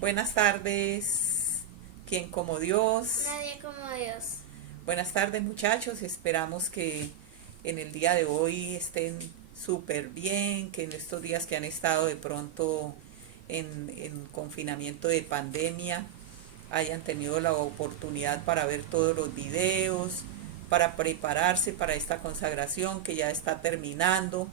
Buenas tardes. ¿Quién como Dios? Nadie como Dios. Buenas tardes, muchachos. Esperamos que en el día de hoy estén súper bien, que en estos días que han estado de pronto en confinamiento de pandemia hayan tenido la oportunidad para ver todos los videos, para prepararse para esta consagración que ya está terminando.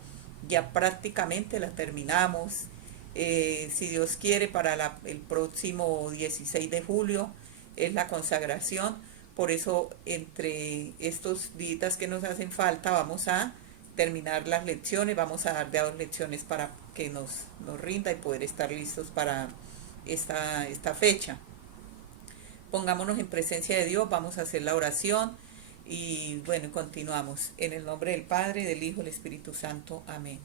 Ya prácticamente la terminamos. Si Dios quiere, para el próximo 16 de julio es la consagración. Por eso, entre estos días que nos hacen falta, vamos a terminar las lecciones, vamos a dar de a dos lecciones para que nos rinda y poder estar listos para esta fecha. Pongámonos en presencia de Dios, vamos a hacer la oración y bueno, continuamos. En el nombre del Padre, del Hijo y del Espíritu Santo. Amén.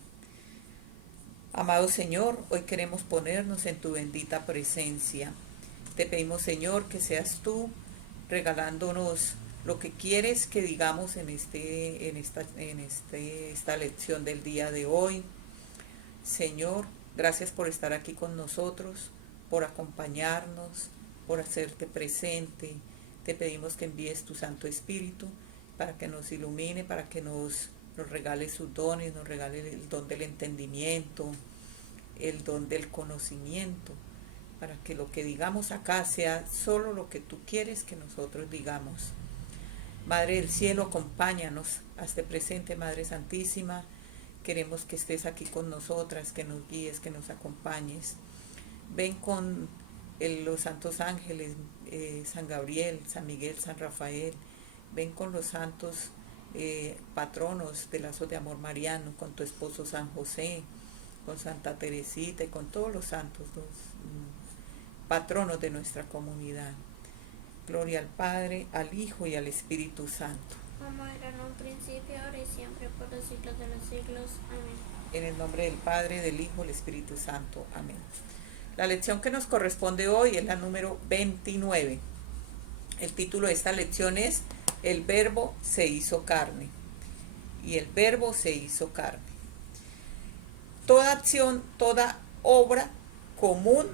Amado Señor, hoy queremos ponernos en tu bendita presencia. Te pedimos, Señor, que seas tú regalándonos lo que quieres que digamos esta lección del día de hoy. Señor, gracias por estar aquí con nosotros, por acompañarnos, por hacerte presente. Te pedimos que envíes tu Santo Espíritu para que nos ilumine, para que nos regale sus dones, nos regale el don del entendimiento, el don del conocimiento, para que lo que digamos acá sea solo lo que tú quieres que nosotros digamos. Madre del cielo, acompáñanos, hazte presente, Madre Santísima. Queremos que estés aquí con nosotras, que nos guíes, que nos acompañes. Ven con los santos ángeles, San Gabriel, San Miguel, San Rafael. Ven con los santos patronos de lazos de amor mariano, con tu esposo San José, con Santa Teresita y con todos los santos, los patronos de nuestra comunidad. Gloria al Padre, al Hijo y al Espíritu Santo. Como era en un principio, ahora y siempre, por los siglos de los siglos. Amén. En el nombre del Padre, del Hijo y del Espíritu Santo. Amén. La lección que nos corresponde hoy es la número 29. El título de esta lección es El Verbo se hizo carne. Y el Verbo se hizo carne. Toda acción, toda obra común,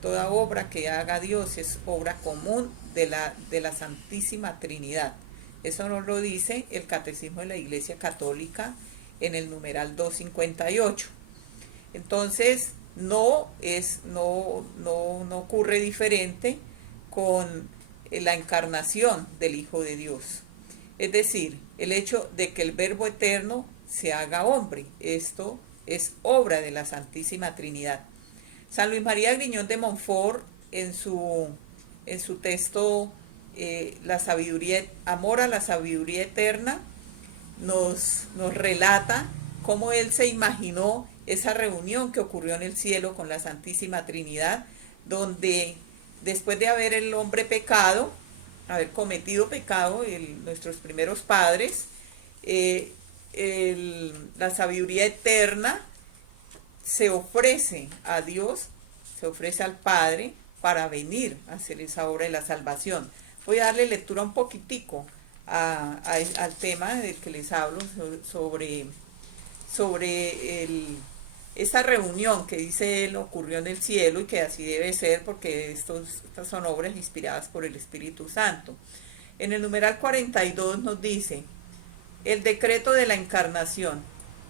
toda obra que haga Dios es obra común de la Santísima Trinidad. Eso nos lo dice el Catecismo de la Iglesia Católica en el numeral 258. Entonces, no ocurre diferente con la encarnación del Hijo de Dios. Es decir, el hecho de que el Verbo eterno se haga hombre. Esto es obra de la Santísima Trinidad. San Luis María Griñón de Montfort, en su texto La sabiduría, Amor a la sabiduría eterna, nos relata cómo él se imaginó esa reunión que ocurrió en el cielo con la Santísima Trinidad, donde después de haber el hombre pecado, haber cometido pecado, nuestros primeros padres, la sabiduría eterna se ofrece a Dios, se ofrece al Padre para venir a hacer esa obra de la salvación. Voy a darle lectura un poquitico al tema del que les hablo sobre esa reunión que dice él ocurrió en el cielo y que así debe ser porque estas son obras inspiradas por el Espíritu Santo. En el numeral 42 nos dice, el decreto de la encarnación.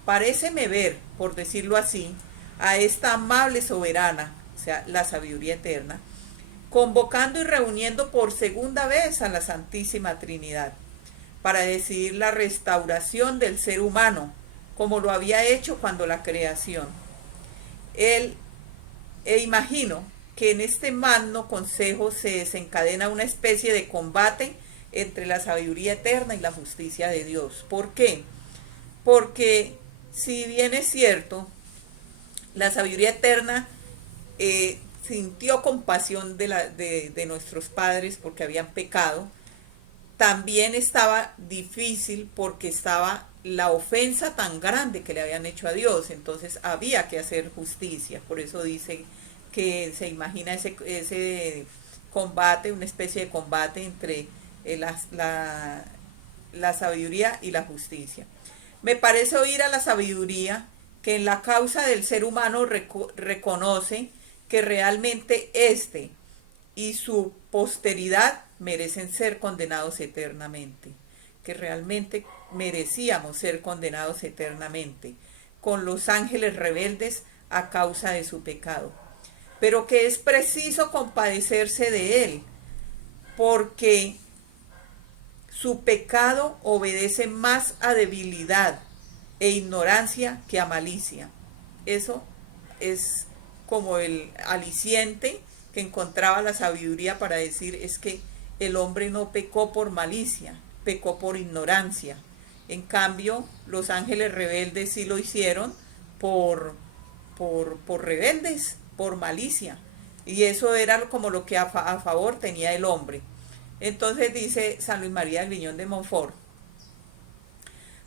Paréceme ver, por decirlo así, a esta amable soberana, o sea, la sabiduría eterna, convocando y reuniendo por segunda vez a la Santísima Trinidad para decidir la restauración del ser humano, como lo había hecho cuando la creación. Imagino que en este magno consejo se desencadena una especie de combate entre la sabiduría eterna y la justicia de Dios. ¿Por qué? Porque si bien es cierto, la sabiduría eterna sintió compasión de nuestros padres porque habían pecado, también estaba difícil porque estaba la ofensa tan grande que le habían hecho a Dios, entonces había que hacer justicia. Por eso dice que se imagina ese combate, una especie de combate entre la sabiduría y la justicia. Me parece oír a la sabiduría que en la causa del ser humano reconoce que realmente éste y su posteridad merecen ser condenados eternamente, que realmente merecíamos ser condenados eternamente, con los ángeles rebeldes a causa de su pecado, pero que es preciso compadecerse de él, porque su pecado obedece más a debilidad e ignorancia que a malicia. Eso es como el aliciente que encontraba la sabiduría para decir, es que el hombre no pecó por malicia, pecó por ignorancia. En cambio, los ángeles rebeldes sí lo hicieron por rebeldes, por malicia. Y eso era como lo que a favor tenía el hombre. Entonces dice San Luis María Griñón de Montfort: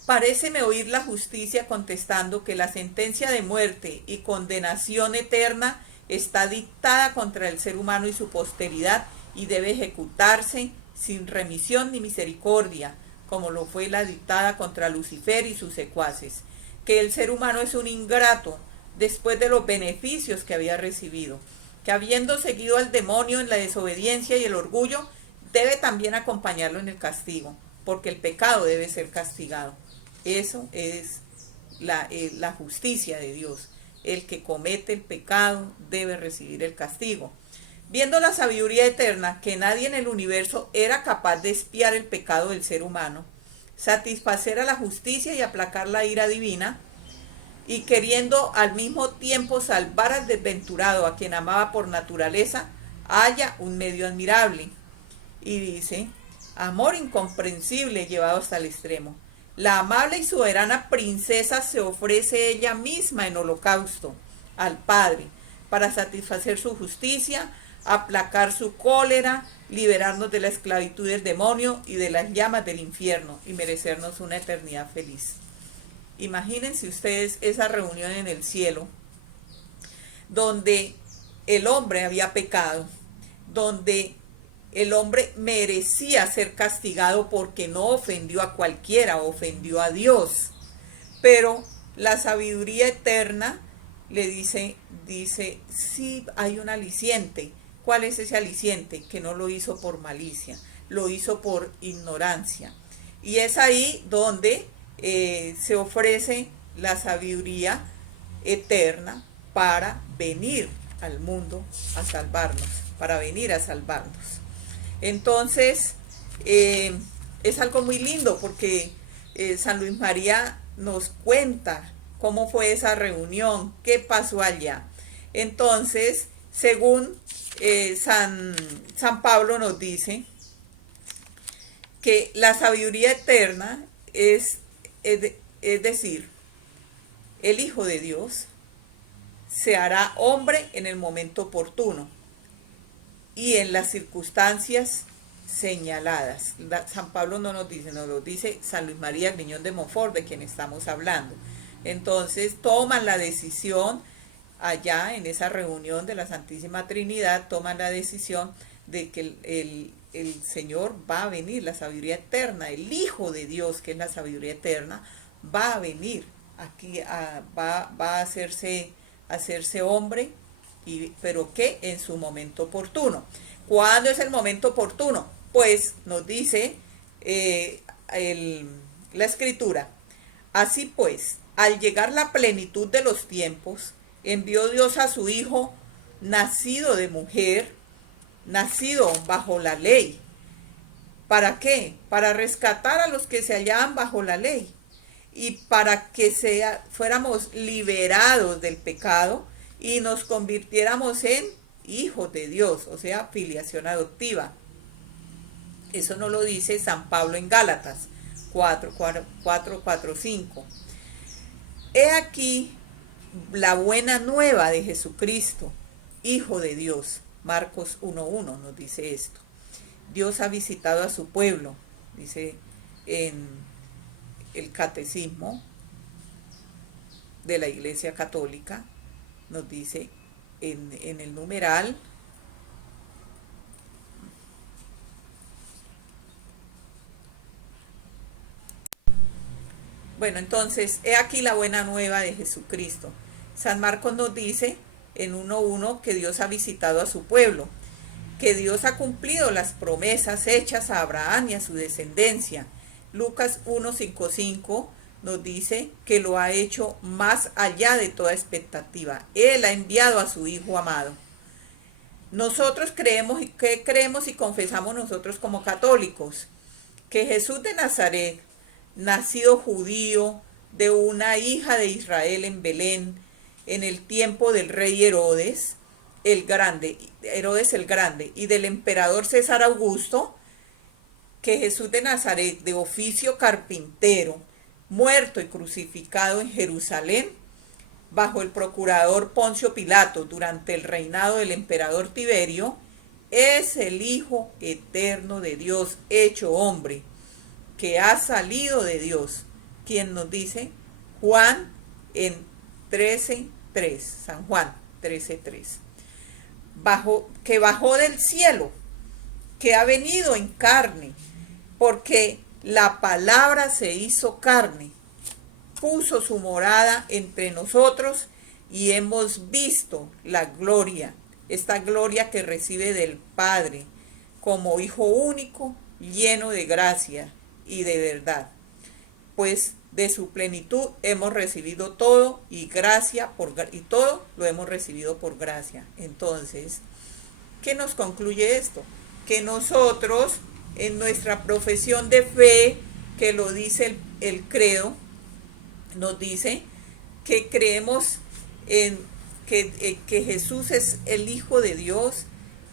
paréceme oír la justicia contestando que la sentencia de muerte y condenación eterna está dictada contra el ser humano y su posteridad y debe ejecutarse sin remisión ni misericordia, como lo fue la dictada contra Lucifer y sus secuaces, que el ser humano es un ingrato después de los beneficios que había recibido, que habiendo seguido al demonio en la desobediencia y el orgullo, debe también acompañarlo en el castigo, porque el pecado debe ser castigado. Eso es la justicia de Dios. El que comete el pecado debe recibir el castigo. Viendo la sabiduría eterna que nadie en el universo era capaz de expiar el pecado del ser humano, satisfacer a la justicia y aplacar la ira divina, y queriendo al mismo tiempo salvar al desventurado a quien amaba por naturaleza, halla un medio admirable. Y dice: amor incomprensible llevado hasta el extremo. La amable y soberana princesa se ofrece ella misma en holocausto al Padre para satisfacer su justicia, aplacar su cólera, liberarnos de la esclavitud del demonio y de las llamas del infierno y merecernos una eternidad feliz. Imagínense ustedes esa reunión en el cielo, donde el hombre había pecado, donde el hombre merecía ser castigado porque no ofendió a cualquiera, ofendió a Dios. Pero la sabiduría eterna le dice, sí hay un aliciente. ¿Cuál es ese aliciente? Que no lo hizo por malicia, lo hizo por ignorancia. Y es ahí donde se ofrece la sabiduría eterna para venir al mundo a salvarnos, para venir a salvarnos. Entonces, es algo muy lindo porque San Luis María nos cuenta cómo fue esa reunión, qué pasó allá. Entonces, según San Pablo nos dice que la sabiduría eterna es decir, el Hijo de Dios se hará hombre en el momento oportuno y en las circunstancias señaladas. San Pablo no nos dice, nos lo dice San Luis María Griñón de Montfort, de quien estamos hablando. Entonces toman la decisión allá en esa reunión de la Santísima Trinidad, toman la decisión de que el Señor va a venir, la sabiduría eterna, el Hijo de Dios, que es la sabiduría eterna, va a venir aquí, va a hacerse hombre, pero que en su momento oportuno. ¿Cuándo es el momento oportuno? Pues nos dice la Escritura: así pues, al llegar la plenitud de los tiempos, envió Dios a su Hijo, nacido de mujer, nacido bajo la ley. ¿Para qué? Para rescatar a los que se hallaban bajo la ley y para que fuéramos liberados del pecado y nos convirtiéramos en hijos de Dios, o sea, filiación adoptiva. Eso nos lo dice San Pablo en Gálatas 4:5. He aquí la buena nueva de Jesucristo, Hijo de Dios. Marcos 1:1 nos dice esto. Dios ha visitado a su pueblo, dice en el Catecismo de la Iglesia Católica, nos dice en el numeral Bueno, entonces, he aquí la buena nueva de Jesucristo. San Marcos nos dice en 1:1 que Dios ha visitado a su pueblo, que Dios ha cumplido las promesas hechas a Abraham y a su descendencia. Lucas 1:5 nos dice que lo ha hecho más allá de toda expectativa. Él ha enviado a su Hijo amado. Nosotros creemos y confesamos nosotros como católicos que Jesús de Nazaret, nacido judío de una hija de Israel en Belén, en el tiempo del rey Herodes el Grande, y del emperador César Augusto, que Jesús de Nazaret, de oficio carpintero, muerto y crucificado en Jerusalén, bajo el procurador Poncio Pilato durante el reinado del emperador Tiberio, es el Hijo eterno de Dios hecho hombre, que ha salido de Dios, quien nos dice Juan en 13:3, San Juan 13:3, que bajó del cielo, que ha venido en carne, porque la palabra se hizo carne, puso su morada entre nosotros y hemos visto la gloria, esta gloria que recibe del Padre, como Hijo único, lleno de gracia y de verdad. Pues de su plenitud hemos recibido todo y todo lo hemos recibido por gracia. Entonces, ¿qué nos concluye esto? Que nosotros, en nuestra profesión de fe, que lo dice el credo, nos dice que creemos en que Jesús es el Hijo de Dios,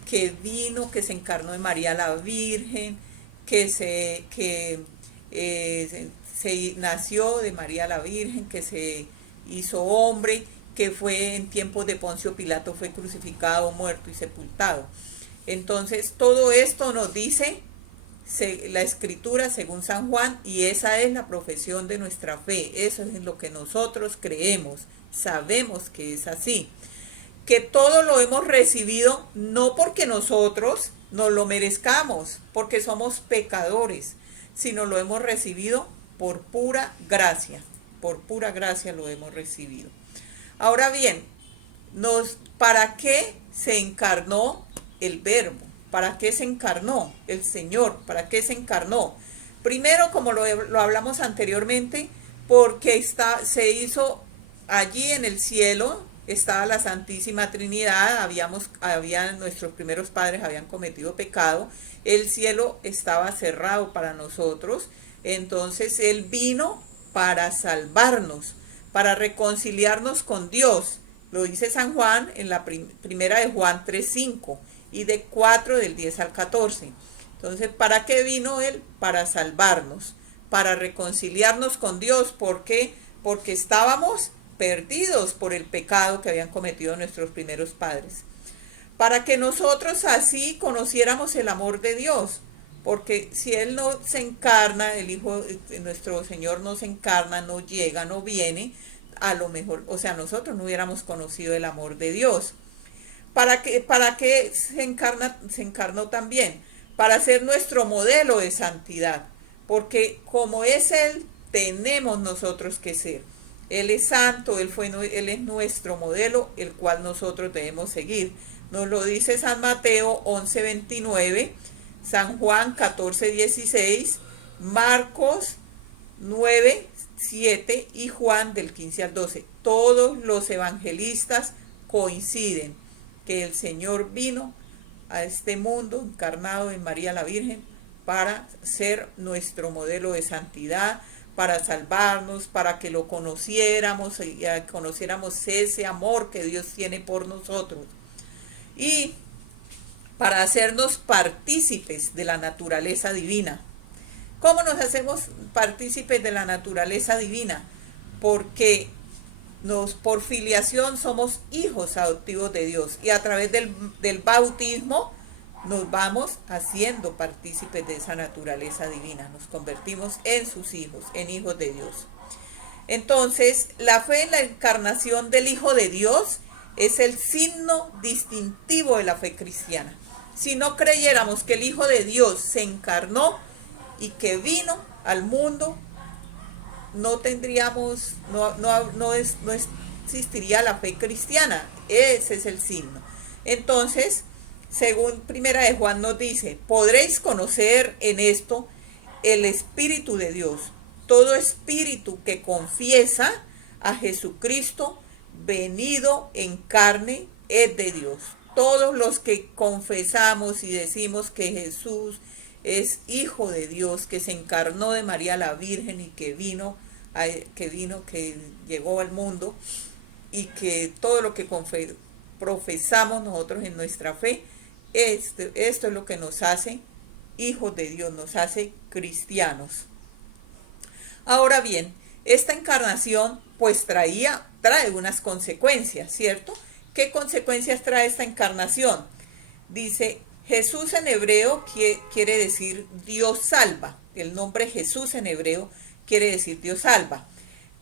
que vino, que se encarnó en María la Virgen, que se nació de María la Virgen, que se hizo hombre, que fue en tiempos de Poncio Pilato, fue crucificado, muerto y sepultado. Entonces, todo esto nos dice la Escritura según San Juan, y esa es la profesión de nuestra fe. Eso es lo que nosotros creemos, sabemos que es así, que todo lo hemos recibido no porque nosotros nos lo merezcamos, porque somos pecadores, sino lo hemos recibido por pura gracia lo hemos recibido. Ahora bien, ¿para qué se encarnó el Verbo? ¿Para qué se encarnó el Señor? ¿Para qué se encarnó? Primero, como lo hablamos anteriormente, porque se hizo allí en el cielo, estaba la Santísima Trinidad, nuestros primeros padres habían cometido pecado, el cielo estaba cerrado para nosotros, entonces Él vino para salvarnos, para reconciliarnos con Dios. Lo dice San Juan en la primera de Juan 3:5 y de 4 del 10 al 14. Entonces, ¿para qué vino Él? Para salvarnos, para reconciliarnos con Dios. ¿Por qué? Porque estábamos perdidos por el pecado que habían cometido nuestros primeros padres. Para que nosotros así conociéramos el amor de Dios. Porque si Él no se encarna, el Hijo, nuestro Señor no se encarna, no llega, no viene, a lo mejor, nosotros no hubiéramos conocido el amor de Dios. ¿Para qué se encarnó también? Para ser nuestro modelo de santidad. Porque como es Él, tenemos nosotros que ser. Él es santo, Él es nuestro modelo, el cual nosotros debemos seguir. Nos lo dice San Mateo 11:29, San Juan 14:16, Marcos 9:7 y Juan del 15 al 12. Todos los evangelistas coinciden que el Señor vino a este mundo encarnado en María la Virgen para ser nuestro modelo de santidad, para salvarnos, para que lo conociéramos y conociéramos ese amor que Dios tiene por nosotros, y para hacernos partícipes de la naturaleza divina. ¿Cómo nos hacemos partícipes de la naturaleza divina? Porque por filiación somos hijos adoptivos de Dios, y a través del bautismo nos vamos haciendo partícipes de esa naturaleza divina, nos convertimos en sus hijos, en hijos de Dios. Entonces, la fe en la encarnación del Hijo de Dios es el signo distintivo de la fe cristiana. Si no creyéramos que el Hijo de Dios se encarnó y que vino al mundo, no existiría la fe cristiana. Ese es el signo. Entonces, según Primera de Juan nos dice, podréis conocer en esto el Espíritu de Dios. Todo espíritu que confiesa a Jesucristo venido en carne es de Dios. Todos los que confesamos y decimos que Jesús es Hijo de Dios, que se encarnó de María la Virgen y que llegó al mundo, y que todo lo que profesamos nosotros en nuestra fe, esto es lo que nos hace hijos de Dios, nos hace cristianos. Ahora bien, esta encarnación pues trae unas consecuencias, ¿cierto? ¿Qué consecuencias trae esta encarnación? Dice, Jesús en hebreo quiere decir Dios salva. El nombre Jesús en hebreo quiere decir Dios salva.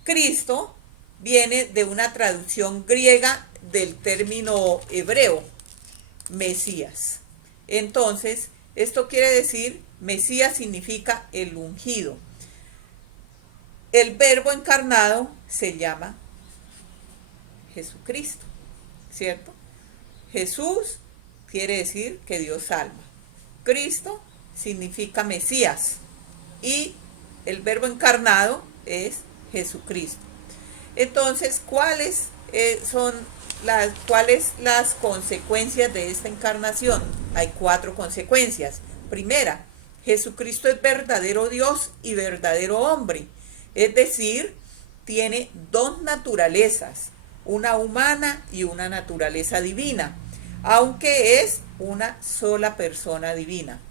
Cristo viene de una traducción griega del término hebreo, Mesías. Entonces, esto quiere decir, Mesías significa el ungido. El verbo encarnado se llama Jesucristo, ¿cierto? Jesús quiere decir que Dios salva. Cristo significa Mesías y el verbo encarnado es Jesucristo. Entonces, ¿cuáles son las consecuencias de esta encarnación? Hay 4 consecuencias. Primera, Jesucristo es verdadero Dios y verdadero hombre. Es decir, tiene 2 naturalezas, una humana y una naturaleza divina, aunque es una sola persona divina.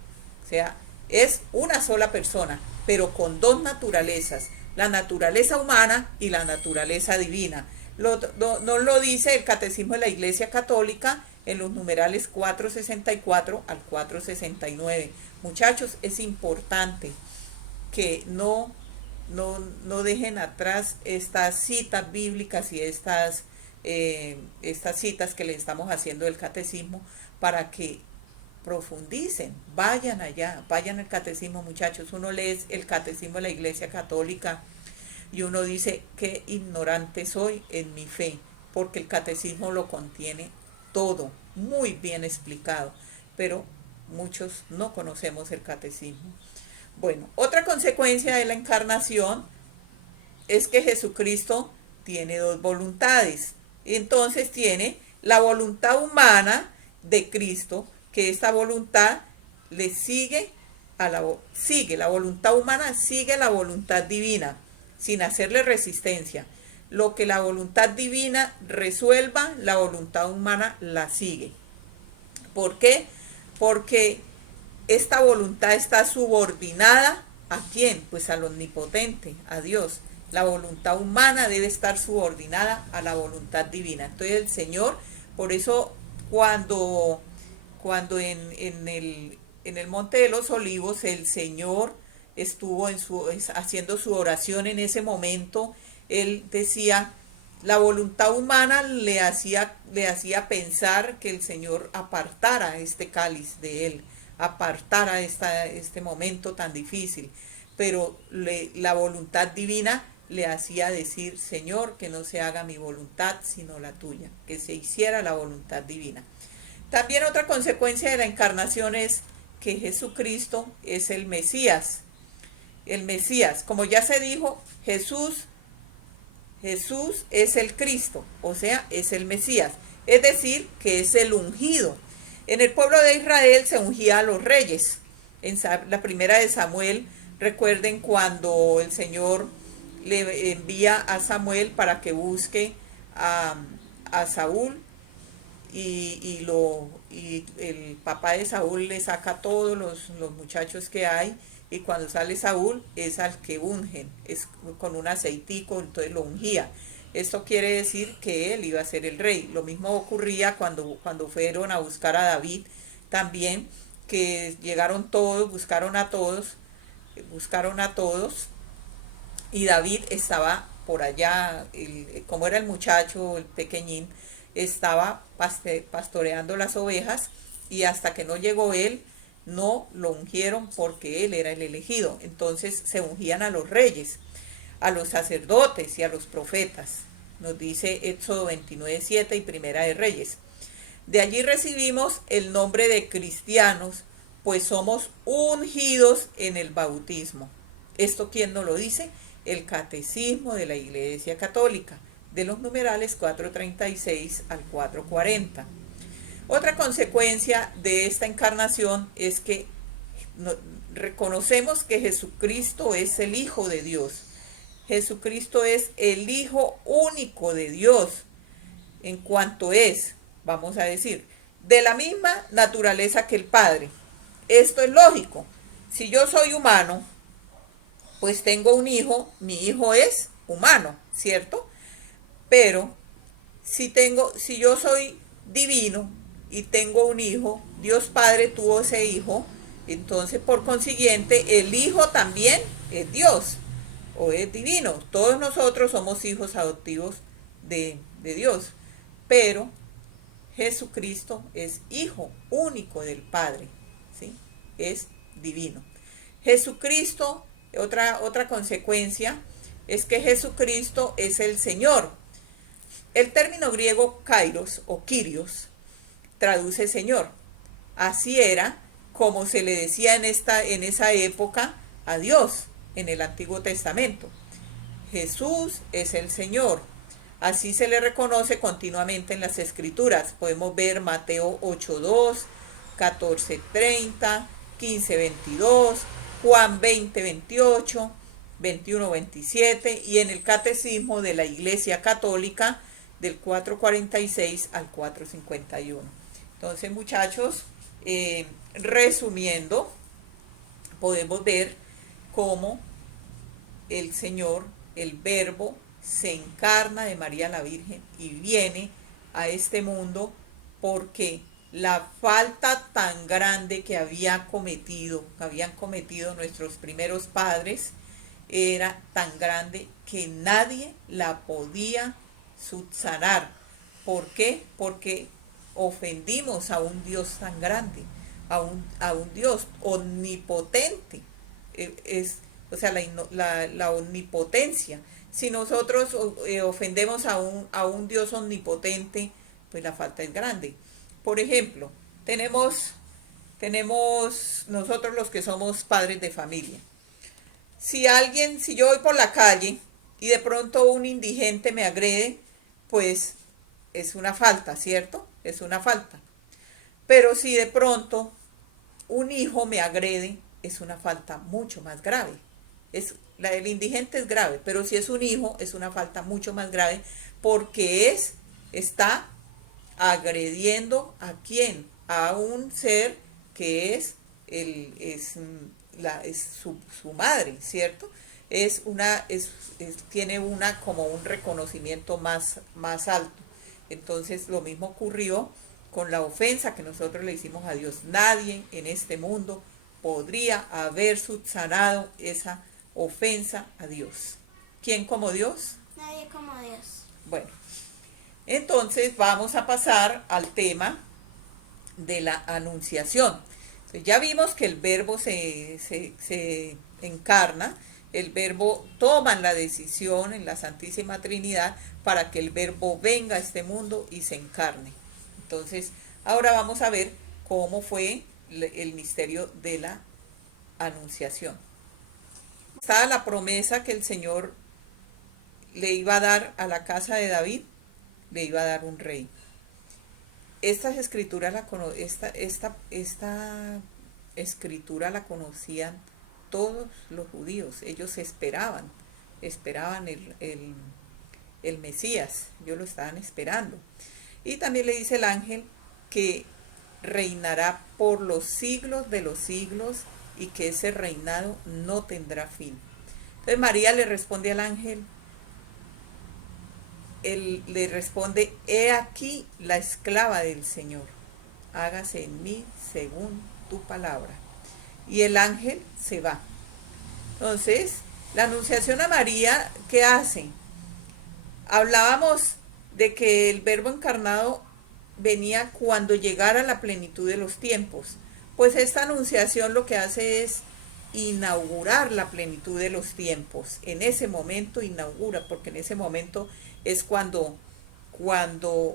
O sea, es una sola persona, pero con 2 naturalezas, la naturaleza humana y la naturaleza divina. Nos lo dice el Catecismo de la Iglesia Católica en los numerales 464 al 469. Muchachos, es importante que no dejen atrás estas citas bíblicas y estas citas que le estamos haciendo del catecismo, para que profundicen, vayan allá, vayan al catecismo, muchachos. Uno lee el Catecismo de la Iglesia Católica y uno dice, qué ignorante soy en mi fe, porque el catecismo lo contiene todo, muy bien explicado, pero muchos no conocemos el catecismo. Bueno, otra consecuencia de la encarnación es que Jesucristo tiene 2 voluntades. Entonces tiene la voluntad humana de Cristo, que esta voluntad sigue la voluntad humana, sigue la voluntad divina, sin hacerle resistencia. Lo que la voluntad divina resuelva, la voluntad humana la sigue. ¿Por qué? Porque esta voluntad está subordinada ¿a quién? Pues al omnipotente, a Dios. La voluntad humana debe estar subordinada a la voluntad divina. Entonces el Señor, por eso cuando en el Monte de los Olivos el Señor estuvo haciendo su oración en ese momento, Él decía, la voluntad humana le hacía pensar que el Señor apartara este cáliz de Él, apartara este momento tan difícil, pero la voluntad divina le hacía decir, Señor, que no se haga mi voluntad sino la tuya, que se hiciera la voluntad divina. También otra consecuencia de la encarnación es que Jesucristo es el Mesías. El Mesías, como ya se dijo, Jesús es el Cristo, o sea, es el Mesías, es decir, que es el ungido. En el pueblo de Israel se ungía a los reyes. En la primera de Samuel, recuerden cuando el Señor le envía a Samuel para que busque a Saúl, y el papá de Saúl le saca a todos los muchachos que hay, y cuando sale Saúl es al que ungen, es con un aceitico, entonces lo ungía. Esto quiere decir que él iba a ser el rey. Lo mismo ocurría cuando fueron a buscar a David también, que llegaron todos, buscaron a todos, y David estaba por allá, como era el muchacho, el pequeñín, estaba pastoreando las ovejas, y hasta que no llegó él, no lo ungieron porque él era el elegido. Entonces se ungían a los reyes, a los sacerdotes y a los profetas. nos dice Éxodo 29:7 y Primera de Reyes. De allí recibimos el nombre de cristianos, pues somos ungidos en el bautismo. ¿Esto quién nos lo dice? El Catecismo de la Iglesia Católica, de los numerales 436 al 440. Otra consecuencia de esta encarnación es que reconocemos que Jesucristo es el Hijo de Dios. Jesucristo es el Hijo único de Dios, en cuanto es, vamos a decir, de la misma naturaleza que el Padre. Esto es lógico. Si yo soy humano, pues tengo un hijo, mi hijo es humano, ¿cierto? Pero si yo soy divino y tengo un hijo, Dios Padre tuvo ese hijo, entonces por consiguiente el hijo también es Dios o es divino. Todos nosotros somos hijos adoptivos de Dios, pero Jesucristo es hijo único del Padre, ¿sí? Es divino. Jesucristo, otra consecuencia es que Jesucristo es el Señor. El término griego kairos o kyrios traduce Señor. Así era como se le decía en esa época a Dios en el Antiguo Testamento. Jesús es el Señor. Así se le reconoce continuamente en las Escrituras. Podemos ver Mateo 8:2, 14:30, 15:22, Juan 20:28, 21:27 y en el Catecismo de la Iglesia Católica del 446 al 451. Entonces, muchachos, resumiendo, podemos ver cómo el Señor, el Verbo, se encarna de María la Virgen y viene a este mundo porque la falta tan grande que habían cometido nuestros primeros padres, era tan grande que nadie la podía subsanar. ¿Por qué? Porque ofendimos a un Dios tan grande, a un Dios omnipotente. O sea, la omnipotencia. Si nosotros ofendemos a un Dios omnipotente, pues la falta es grande. Por ejemplo, tenemos nosotros los que somos padres de familia. Si yo voy por la calle y de pronto un indigente me agrede, pues es una falta, ¿cierto? Es una falta. Pero si de pronto un hijo me agrede, es una falta mucho más grave. La del indigente es grave, pero si es un hijo, es una falta mucho más grave porque está agrediendo ¿a quién? A un ser que es su madre, ¿cierto? Tiene como un reconocimiento más alto. Entonces lo mismo ocurrió con la ofensa que nosotros le hicimos a Dios. Nadie en este mundo podría haber subsanado esa ofensa a Dios. ¿Quién como Dios? Nadie como Dios. Bueno, entonces vamos a pasar al tema de la anunciación. Entonces, ya vimos que el Verbo se encarna, el Verbo toma la decisión en la Santísima Trinidad para que el Verbo venga a este mundo y se encarne. Entonces, ahora vamos a ver cómo fue el misterio de la anunciación. Estaba la promesa que el Señor le iba a dar a la casa de David, le iba a dar un rey. Esta escritura la conocían todos los judíos. Ellos esperaban el Mesías, ellos lo estaban esperando. Y también le dice el ángel que reinará por los siglos de los siglos y que ese reinado no tendrá fin. Entonces María le responde al ángel, él le responde, he aquí la esclava del Señor, hágase en mí según tu palabra. Y el ángel se va. Entonces, la anunciación a María, ¿qué hace? Hablábamos de que el Verbo encarnado venía cuando llegara la plenitud de los tiempos. Pues esta anunciación lo que hace es inaugurar la plenitud de los tiempos. En ese momento inaugura, porque en ese momento es cuando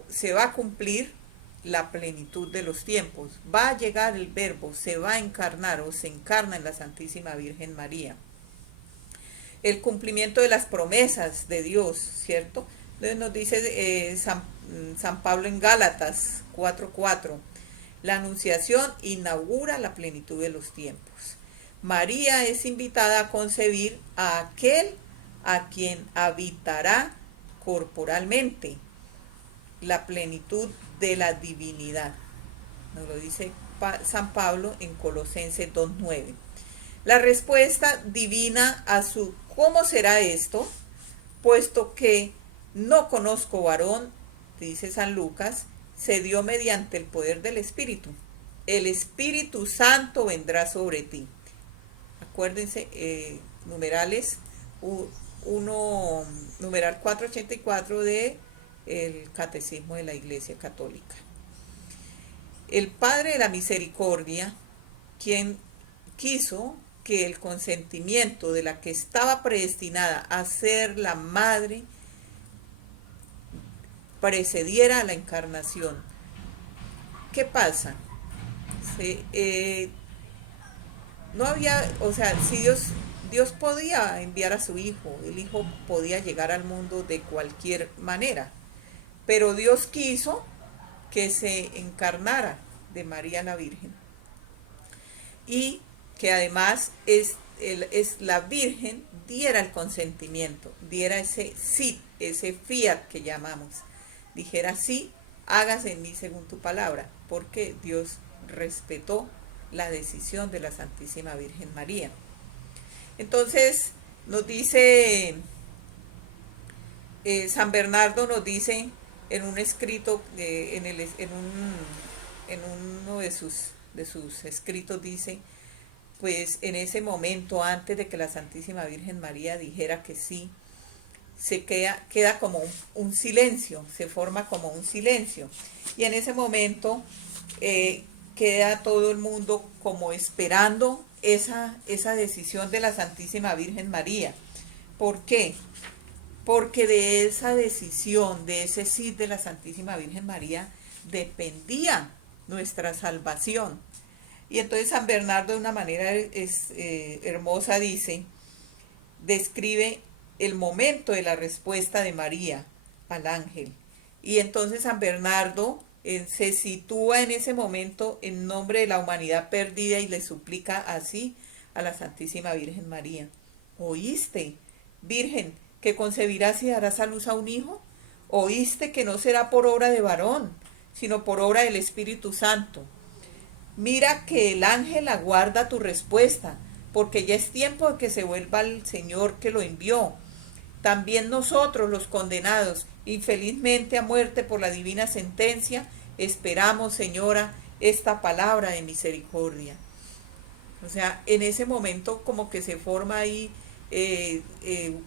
se va a cumplir la plenitud de los tiempos. Va a llegar el Verbo, se va a encarnar o se encarna en la Santísima Virgen María. El cumplimiento de las promesas de Dios, ¿cierto? Entonces nos dice San Pablo en Gálatas 4:4, la anunciación inaugura la plenitud de los tiempos. María es invitada a concebir a aquel a quien habitará corporalmente la plenitud de la divinidad. Nos lo dice San Pablo en Colosenses 2:9. La respuesta divina a su ¿cómo será esto? Puesto que no conozco varón, dice San Lucas, se dio mediante el poder del Espíritu. El Espíritu Santo vendrá sobre ti. Acuérdense, numerales numeral 484 de el Catecismo de la Iglesia Católica. El Padre de la Misericordia, quien quiso que el consentimiento de la que estaba predestinada a ser la madre precediera a la encarnación. ¿Qué pasa? No había, o sea, si Dios podía enviar a su hijo, el hijo podía llegar al mundo de cualquier manera, pero Dios quiso que se encarnara de María la Virgen y que además es la Virgen diera el consentimiento, diera ese sí, ese fiat que llamamos, dijera sí, hágase en mí según tu palabra, porque Dios respetó la decisión de la Santísima Virgen María. Entonces nos dice San Bernardo, nos dice en un escrito, en uno de sus escritos dice, pues en ese momento, antes de que la Santísima Virgen María dijera que sí, se queda como un silencio, se forma como un silencio. Y en ese momento queda todo el mundo como esperando esa decisión de la Santísima Virgen María. ¿Por qué? Porque de esa decisión, de ese sí de la Santísima Virgen María, dependía nuestra salvación. Y entonces San Bernardo de una manera hermosa describe el momento de la respuesta de María al ángel. Y entonces San Bernardo se sitúa en ese momento en nombre de la humanidad perdida y le suplica así a la Santísima Virgen María: ¿oíste, Virgen, que concebirás y darás a luz a un hijo? ¿Oíste que no será por obra de varón, sino por obra del Espíritu Santo? Mira que el ángel aguarda tu respuesta, porque ya es tiempo de que se vuelva el Señor que lo envió. También nosotros, los condenados infelizmente a muerte por la divina sentencia, esperamos, Señora, esta palabra de misericordia. O sea, en ese momento como que se forma ahí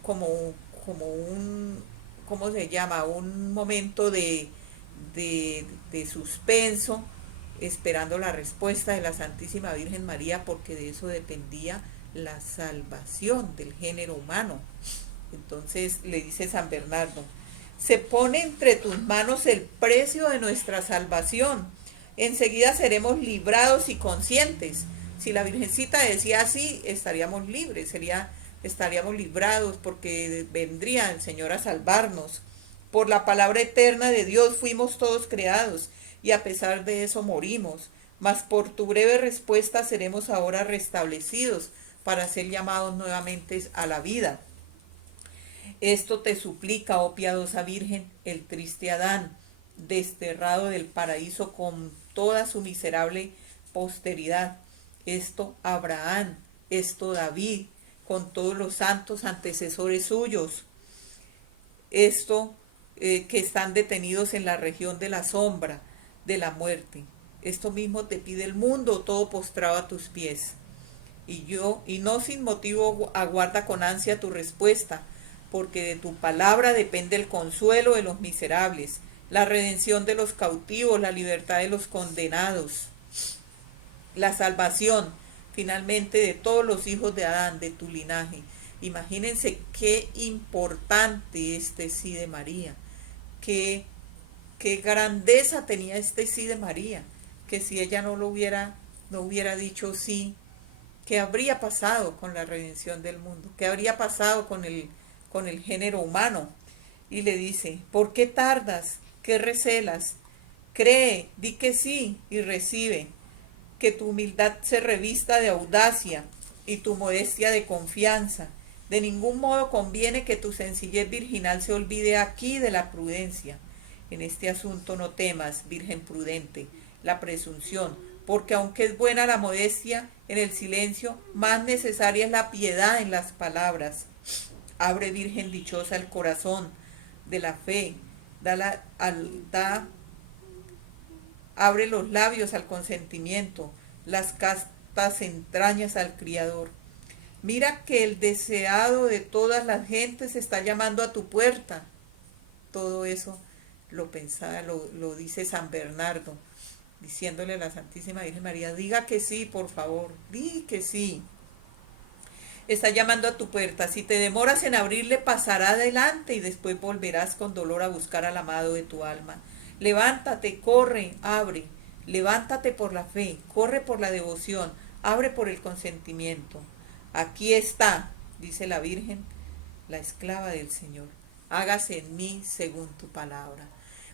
como un, ¿cómo se llama? Un momento de suspenso, esperando la respuesta de la Santísima Virgen María, porque de eso dependía la salvación del género humano. Entonces le dice San Bernardo: se pone entre tus manos el precio de nuestra salvación. Enseguida seremos librados y conscientes. Si la Virgencita decía así, estaríamos libres, estaríamos librados, porque vendría el Señor a salvarnos. Por la palabra eterna de Dios fuimos todos creados, y a pesar de eso morimos. Mas por tu breve respuesta seremos ahora restablecidos para ser llamados nuevamente a la vida. Esto te suplica, oh piadosa Virgen, el triste Adán, desterrado del paraíso con toda su miserable posteridad. Esto Abraham, esto David, con todos los santos antecesores suyos. Esto que están detenidos en la región de la sombra, de la muerte. Esto mismo te pide el mundo, todo postrado a tus pies. Y no sin motivo aguarda con ansia tu respuesta, porque de tu palabra depende el consuelo de los miserables, la redención de los cautivos, la libertad de los condenados, la salvación finalmente de todos los hijos de Adán, de tu linaje. Imagínense qué importante este sí de María, qué grandeza tenía este sí de María, que si ella no hubiera dicho sí, ¿qué habría pasado con la redención del mundo? ¿Qué habría pasado con el género humano? Y le dice, ¿por qué tardas? ¿Qué recelas? Cree, di que sí y recibe. Que tu humildad se revista de audacia y tu modestia de confianza. De ningún modo conviene que tu sencillez virginal se olvide aquí de la prudencia. En este asunto no temas, Virgen prudente, la presunción, porque aunque es buena la modestia en el silencio, más necesaria es la piedad en las palabras. Abre, Virgen dichosa, el corazón de la fe, abre los labios al consentimiento, las castas entrañas al Criador. Mira que el deseado de todas las gentes está llamando a tu puerta. Todo eso lo pensaba, lo dice San Bernardo, diciéndole a la Santísima Virgen María, diga que sí, por favor, di que sí. Está llamando a tu puerta. Si te demoras en abrirle, pasará adelante y después volverás con dolor a buscar al amado de tu alma. Levántate, corre, abre. Levántate por la fe, corre por la devoción, abre por el consentimiento. Aquí está, dice la Virgen, la esclava del Señor. Hágase en mí según tu palabra.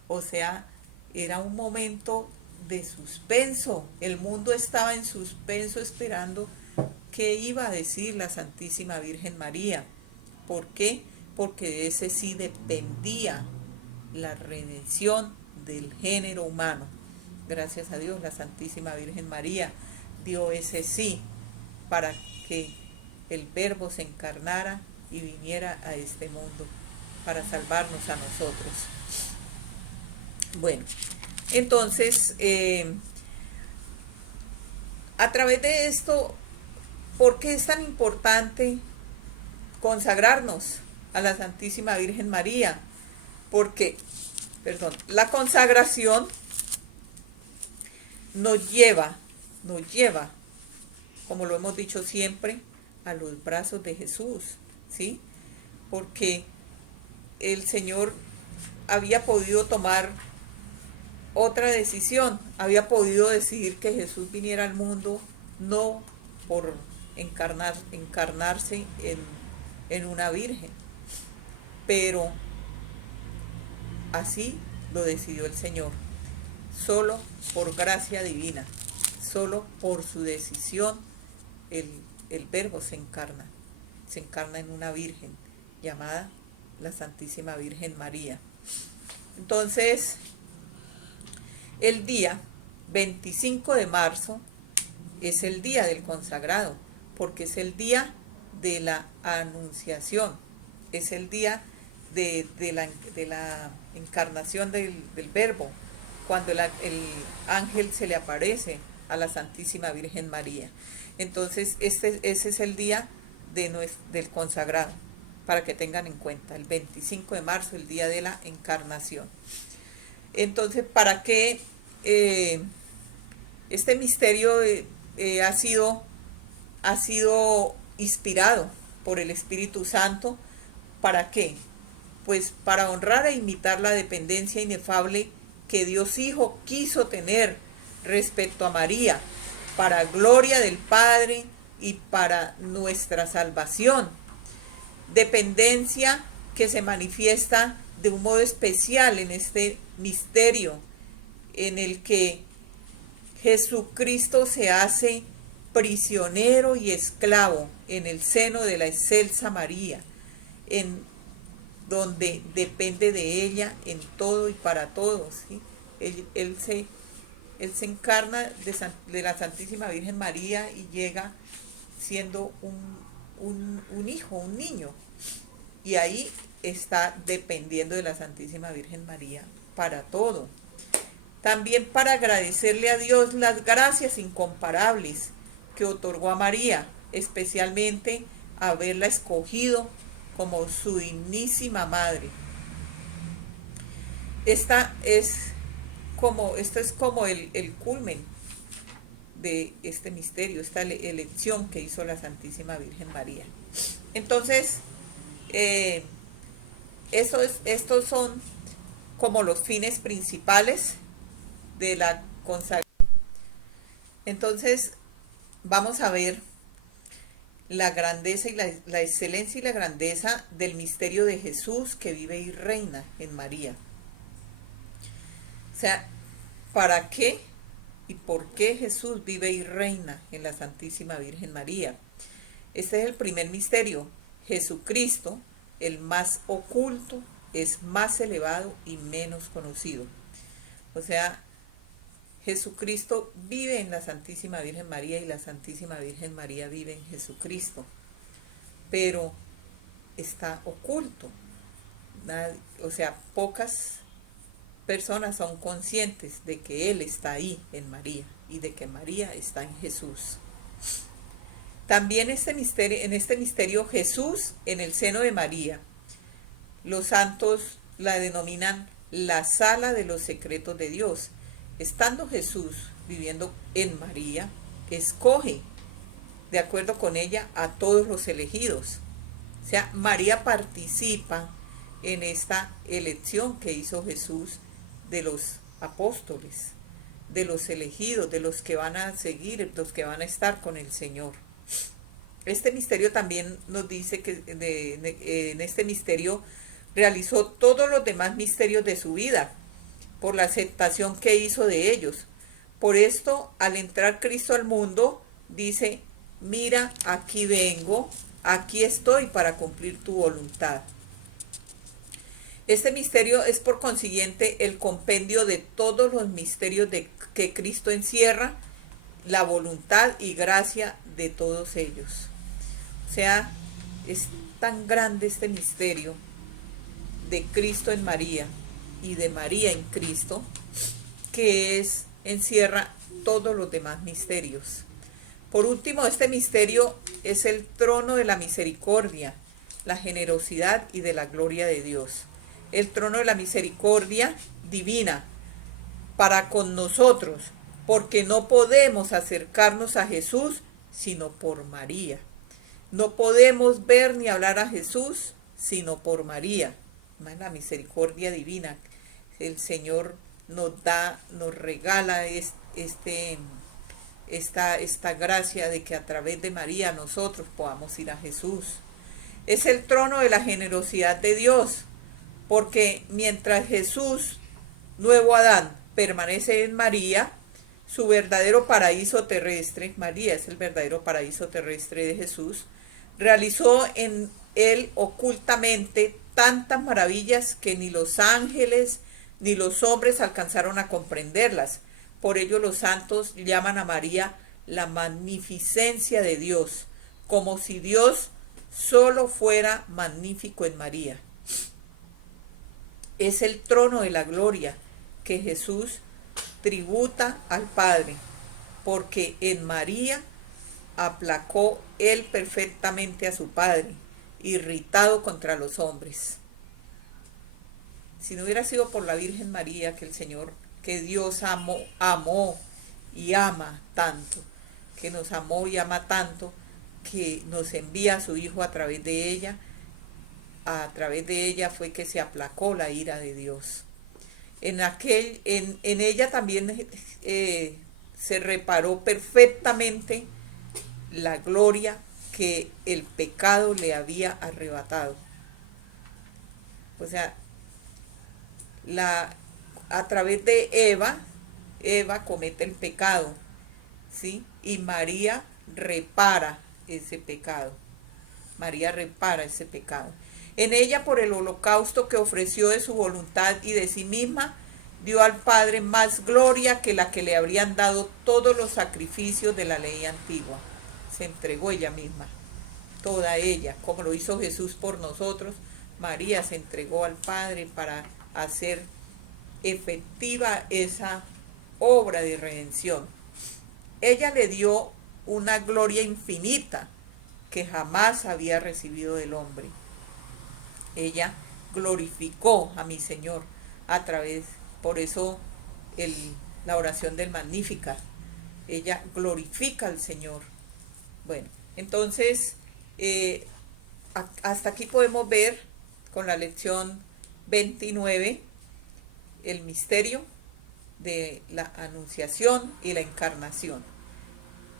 O sea, era un momento de suspenso. El mundo estaba en suspenso esperando qué iba a decir la Santísima Virgen María. ¿Por qué? Porque de ese sí dependía la redención del género humano. Gracias a Dios, la Santísima Virgen María dio ese sí para que el Verbo se encarnara y viniera a este mundo para salvarnos a nosotros. Bueno, entonces, a través de esto, ¿por qué es tan importante consagrarnos a la Santísima Virgen María? Porque, la consagración nos lleva, como lo hemos dicho siempre, a los brazos de Jesús, ¿sí? Porque el Señor había podido tomar otra decisión, había podido decidir que Jesús viniera al mundo no por encarnarse en una virgen, pero así lo decidió el Señor, solo por gracia divina, solo por su decisión el Verbo se encarna en una virgen llamada la Santísima Virgen María. Entonces, el día 25 de marzo es el día del consagrado, porque es el día de la anunciación, es el día de la encarnación del Verbo, cuando el ángel se le aparece a la Santísima Virgen María. Entonces, ese es el día del consagrado, para que tengan en cuenta, el 25 de marzo, el día de la encarnación. Entonces, ¿para qué este misterio ha sido inspirado por el Espíritu Santo? ¿Para qué? Pues para honrar e imitar la dependencia inefable que Dios Hijo quiso tener respecto a María, para gloria del Padre y para nuestra salvación. Dependencia que se manifiesta de un modo especial en este misterio en el que Jesucristo se hace prisionero y esclavo en el seno de la excelsa María, en donde depende de ella en todo y para todos, ¿sí? Él se encarna de la Santísima Virgen María y llega siendo un hijo, un niño, y ahí está dependiendo de la Santísima Virgen María para todo. También para agradecerle a Dios las gracias incomparables que otorgó a María, especialmente haberla escogido como su dignísima madre. Esto es como el culmen de este misterio, esta elección que hizo la Santísima Virgen María. Entonces, estos son como los fines principales de la consagración. Entonces, vamos a ver la grandeza y la excelencia y la grandeza del misterio de Jesús que vive y reina en María. O sea, ¿para qué y por qué Jesús vive y reina en la Santísima Virgen María? Este es el primer misterio. Jesucristo, el más oculto, es más elevado y menos conocido. O sea, Jesucristo vive en la Santísima Virgen María y la Santísima Virgen María vive en Jesucristo. Pero está oculto. O sea, pocas personas son conscientes de que Él está ahí en María y de que María está en Jesús. También en este misterio Jesús en el seno de María. Los santos la denominan la sala de los secretos de Dios. Estando Jesús viviendo en María, escoge, de acuerdo con ella, a todos los elegidos. O sea, María participa en esta elección que hizo Jesús de los apóstoles, de los elegidos, de los que van a seguir, los que van a estar con el Señor. Este misterio también nos dice que en este misterio realizó todos los demás misterios de su vida, por la aceptación que hizo de ellos. Por esto, al entrar Cristo al mundo, dice, mira, aquí vengo, aquí estoy para cumplir tu voluntad. Este misterio es por consiguiente el compendio de todos los misterios que Cristo encierra, la voluntad y gracia de todos ellos. O sea, es tan grande este misterio de Cristo en María y de María en Cristo, que encierra todos los demás misterios. Por último, este misterio es el trono de la misericordia, la generosidad y de la gloria de Dios. El trono de la misericordia divina para con nosotros, porque no podemos acercarnos a Jesús sino por María. No podemos ver ni hablar a Jesús sino por María. La misericordia divina. El Señor nos regala esta gracia de que a través de María nosotros podamos ir a Jesús. Es el trono de la generosidad de Dios, porque mientras Jesús, nuevo Adán, permanece en María, su verdadero paraíso terrestre, María es el verdadero paraíso terrestre de Jesús, realizó en él ocultamente tantas maravillas que ni los ángeles ni los hombres alcanzaron a comprenderlas. Por ello los santos llaman a María la magnificencia de Dios, como si Dios solo fuera magnífico en María. Es el trono de la gloria que Jesús tributa al Padre, porque en María aplacó él perfectamente a su Padre, irritado contra los hombres. Si no hubiera sido por la Virgen María, que Dios amó y ama tanto, que nos amó y ama tanto, que nos envía a su Hijo a través de ella fue que se aplacó la ira de Dios. En ella también se reparó perfectamente la gloria que el pecado le había arrebatado. O sea, a través de Eva comete el pecado, ¿sí? Y María repara ese pecado. María repara ese pecado. En ella, por el holocausto que ofreció de su voluntad y de sí misma, dio al Padre más gloria que la que le habrían dado todos los sacrificios de la ley antigua. Se entregó ella misma, toda ella, como lo hizo Jesús por nosotros. María se entregó al Padre para hacer efectiva esa obra de redención. Ella le dio una gloria infinita que jamás había recibido del hombre. Ella glorificó a mi Señor a través, por eso la oración del Magnificat, ella glorifica al Señor. Bueno, entonces, hasta aquí podemos ver con la lección 29 el misterio de la anunciación y la encarnación,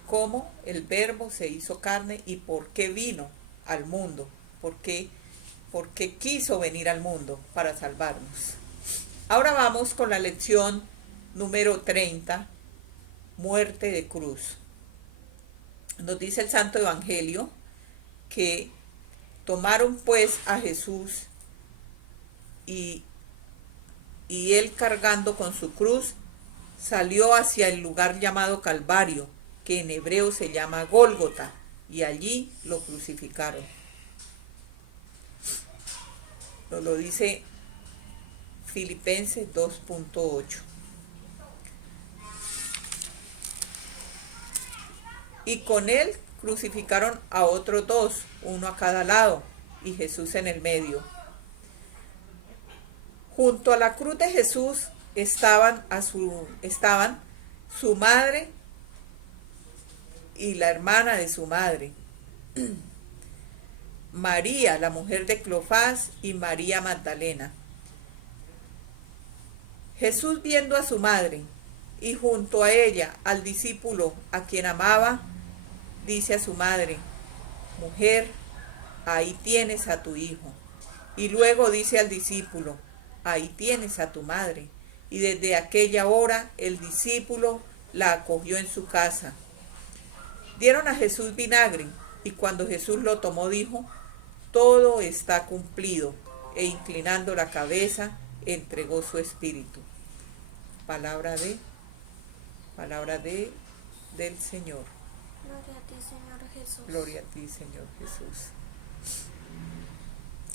cómo el Verbo se hizo carne y por qué vino al mundo, por qué quiso venir al mundo para salvarnos. Ahora vamos con la lección número 30, muerte de cruz. Nos dice el Santo Evangelio que tomaron pues a Jesús y él cargando con su cruz salió hacia el lugar llamado Calvario, que en hebreo se llama Gólgota, y allí lo crucificaron. Nos lo dice Filipenses 2.8. Y con él crucificaron a otros dos, uno a cada lado, y Jesús en el medio. Junto a la cruz de Jesús estaban su madre y la hermana de su madre, María, la mujer de Cleofás, y María Magdalena. Jesús, viendo a su madre y junto a ella al discípulo a quien amaba, dice a su madre: mujer, ahí tienes a tu hijo. Y luego dice al discípulo: ahí tienes a tu madre. Y desde aquella hora el discípulo la acogió en su casa. Dieron a Jesús vinagre, y cuando Jesús lo tomó dijo: todo está cumplido, e inclinando la cabeza entregó su espíritu. Palabra del Señor. Gloria a ti, Señor Jesús. Gloria a ti, Señor Jesús.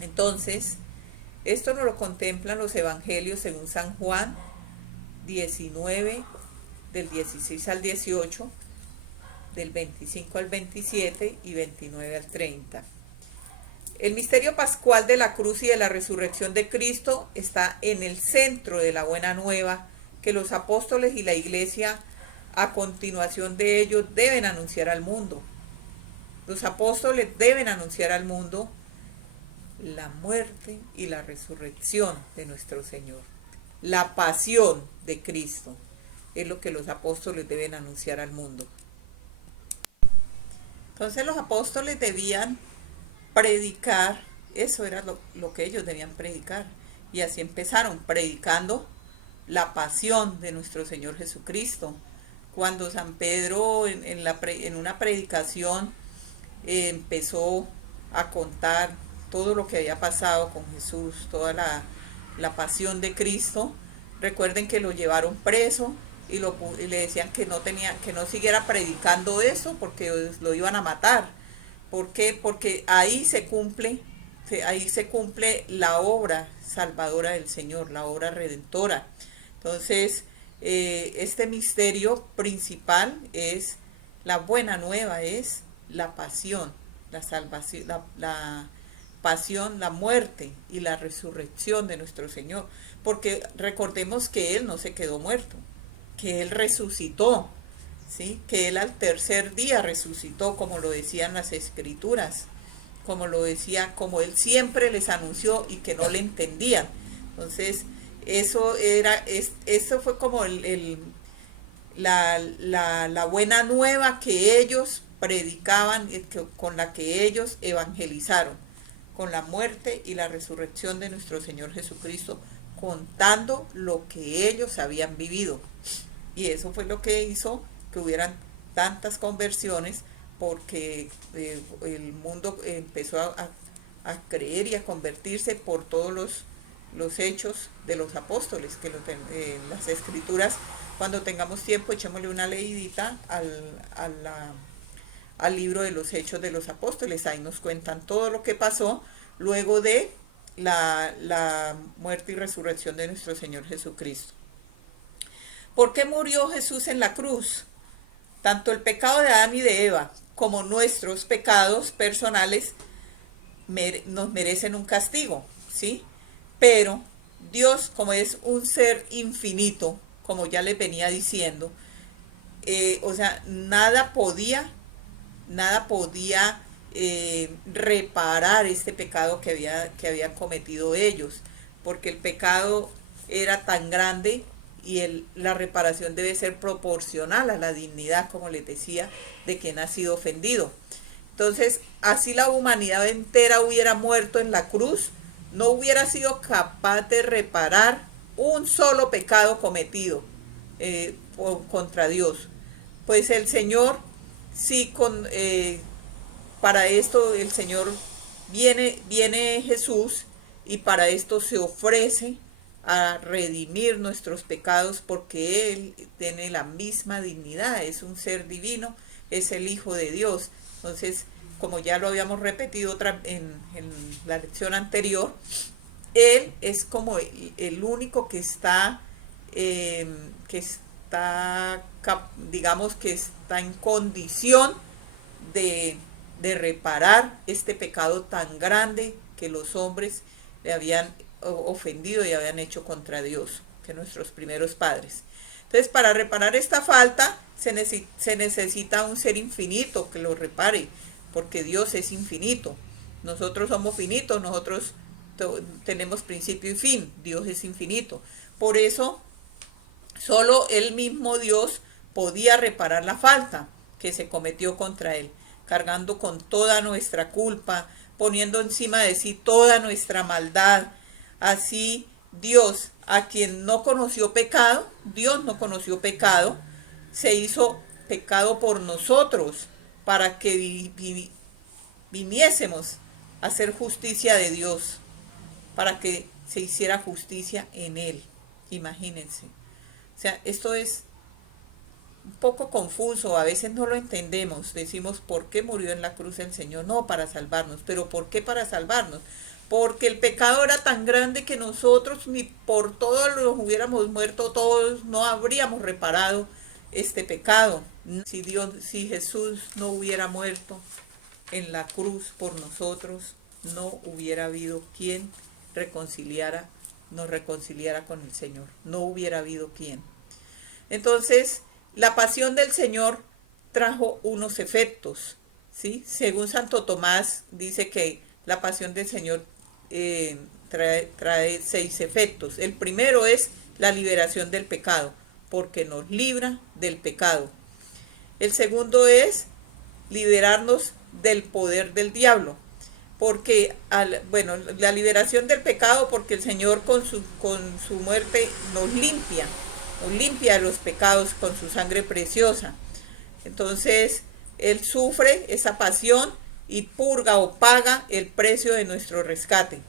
Entonces, esto nos lo contemplan los evangelios según San Juan 19, del 16 al 18, del 25 al 27 y 29 al 30. El misterio pascual de la cruz y de la resurrección de Cristo está en el centro de la buena nueva que los apóstoles y la iglesia, a continuación de ellos, deben anunciar al mundo. Los apóstoles deben anunciar al mundo la muerte y la resurrección de nuestro Señor. La pasión de Cristo es lo que los apóstoles deben anunciar al mundo. Entonces los apóstoles debían predicar, eso era lo que ellos debían predicar. Y así empezaron, predicando la pasión de nuestro Señor Jesucristo. Cuando San Pedro en una predicación empezó a contar todo lo que había pasado con Jesús, toda la pasión de Cristo, recuerden que lo llevaron preso y le decían que no siguiera predicando eso porque lo iban a matar. ¿Por qué? Porque ahí se cumple la obra salvadora del Señor, la obra redentora. Entonces, este misterio principal es la buena nueva, es la pasión, la salvación, la pasión, la muerte y la resurrección de nuestro Señor. Porque recordemos que Él no se quedó muerto, que Él resucitó, ¿sí? Que Él al tercer día resucitó, como lo decían las Escrituras, como Él siempre les anunció y que no le entendían. Entonces, eso fue como la buena nueva que ellos predicaban, con la que ellos evangelizaron, con la muerte y la resurrección de nuestro Señor Jesucristo, contando lo que ellos habían vivido. Y eso fue lo que hizo que hubieran tantas conversiones, porque el mundo empezó a creer y a convertirse por todos los hechos de los apóstoles, que las Escrituras, cuando tengamos tiempo, echémosle una leidita al libro de los Hechos de los Apóstoles. Ahí nos cuentan todo lo que pasó luego de la muerte y resurrección de nuestro Señor Jesucristo. ¿Por qué murió Jesús en la cruz? Tanto el pecado de Adán y de Eva como nuestros pecados personales nos merecen un castigo, ¿sí? Pero Dios, como es un ser infinito, como ya les venía diciendo, o sea, nada podía reparar este pecado que habían cometido ellos, porque el pecado era tan grande y la reparación debe ser proporcional a la dignidad, como les decía, de quien ha sido ofendido. Entonces, así la humanidad entera hubiera muerto en la cruz, no hubiera sido capaz de reparar un solo pecado cometido contra Dios. Pues el Señor, sí, para esto el Señor viene Jesús y para esto se ofrece a redimir nuestros pecados porque Él tiene la misma dignidad, es un ser divino, es el Hijo de Dios. Entonces, como ya lo habíamos repetido en la lección anterior, Él es como el único digamos que está en condición de, de reparar este pecado tan grande que los hombres le habían ofendido y habían hecho contra Dios, que nuestros primeros padres. Entonces, para reparar esta falta se necesita un ser infinito que lo repare, porque Dios es infinito. Nosotros somos finitos, nosotros tenemos principio y fin, Dios es infinito. Por eso, solo el mismo Dios podía reparar la falta que se cometió contra Él, cargando con toda nuestra culpa, poniendo encima de sí toda nuestra maldad. Así Dios, a quien no conoció pecado, Dios no conoció pecado, se hizo pecado por nosotros, para que viniésemos a hacer justicia de Dios, para que se hiciera justicia en Él. Imagínense. O sea, esto es un poco confuso, a veces no lo entendemos. Decimos, ¿por qué murió en la cruz el Señor? No, para salvarnos. ¿Pero por qué para salvarnos? Porque el pecado era tan grande que nosotros ni por todos los hubiéramos muerto, todos no habríamos reparado este pecado. Si Jesús no hubiera muerto en la cruz por nosotros, no hubiera habido quien nos reconciliara con el Señor. No hubiera habido quien. Entonces, la pasión del Señor trajo unos efectos, ¿sí? Según Santo Tomás, dice que la pasión del Señor trae 6 efectos. El primero es la liberación del pecado, porque nos libra del pecado. El segundo es liberarnos del poder del diablo, porque la liberación del pecado, porque el Señor con su muerte nos limpia de los pecados con su sangre preciosa. Entonces Él sufre esa pasión y purga o paga el precio de nuestro rescate.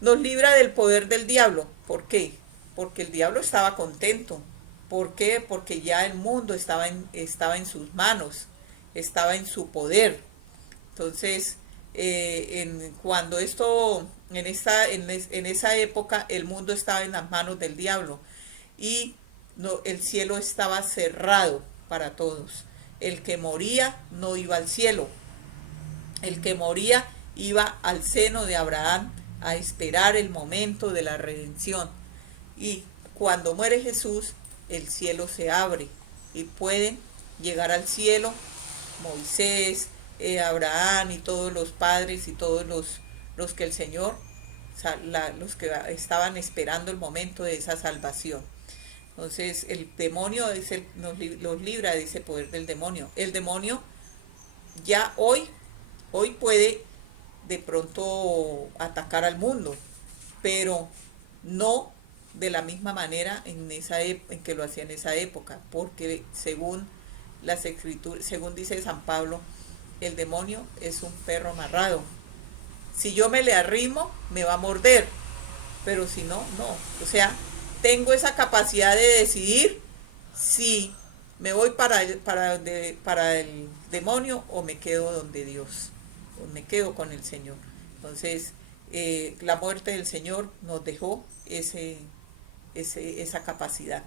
Nos libra del poder del diablo. ¿Por qué? Porque el diablo estaba contento. ¿Por qué? Porque ya el mundo estaba en sus manos, estaba en su poder. Entonces, cuando en esa época, el mundo estaba en las manos del diablo y el cielo estaba cerrado para todos. El que moría no iba al cielo, el que moría iba al seno de Abraham a esperar el momento de la redención. Y cuando muere Jesús, el cielo se abre y pueden llegar al cielo Moisés, Abraham y todos los padres y todos los que el Señor, los que estaban esperando el momento de esa salvación. Entonces el demonio los libra de ese poder del demonio. El demonio ya hoy puede de pronto atacar al mundo, pero no de la misma manera en que lo hacía en esa época, porque según las escrituras, según dice San Pablo, el demonio es un perro amarrado. Si yo me le arrimo, me va a morder, pero si no, no. O sea, tengo esa capacidad de decidir si me voy para el demonio o me quedo donde Dios, o me quedo con el Señor. Entonces, la muerte del Señor nos dejó esa capacidad.